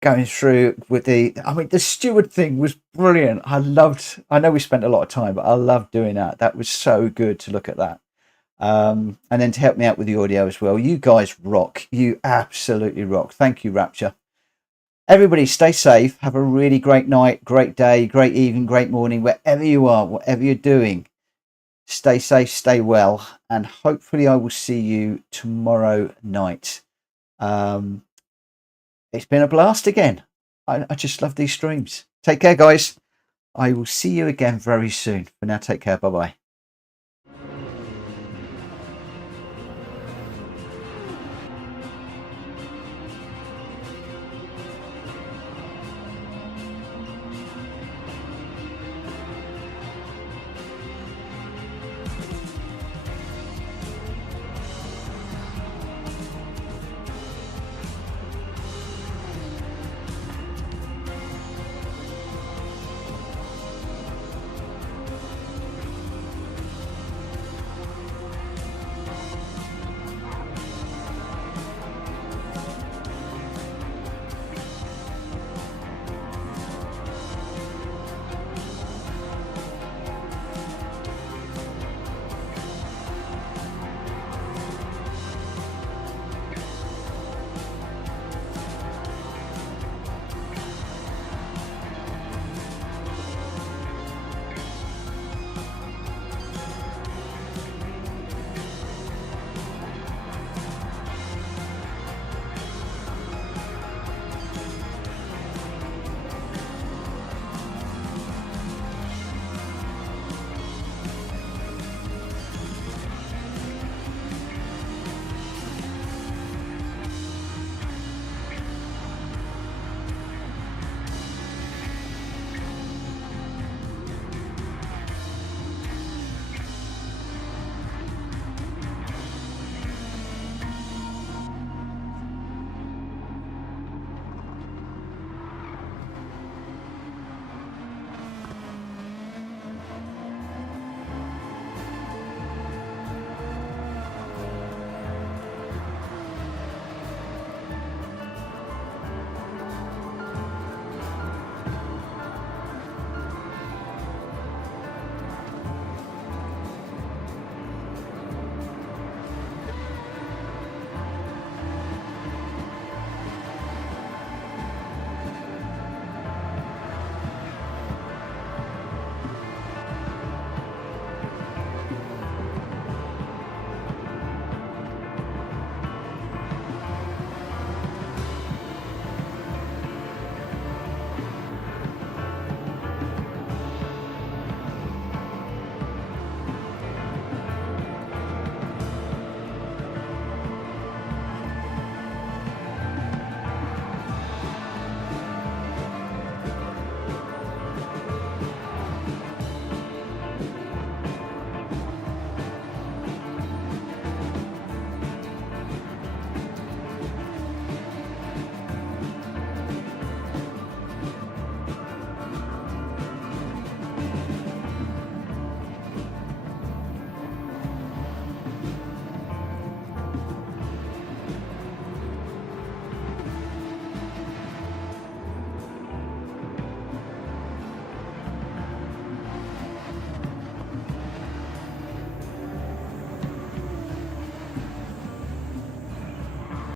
Going through with the steward thing was brilliant. I know we spent a lot of time, but I loved doing that. That was so good to look at that. And then to help me out with the audio as well. You guys rock. You absolutely rock. Thank you, Rapture. Everybody stay safe. Have a really great night, great day, great evening, great morning, wherever you are, whatever you're doing. Stay safe, stay well, and hopefully I will see you tomorrow night. It's been a blast again. I just love these streams. Take care, guys. I will see you again very soon. For now, take care. Bye-bye.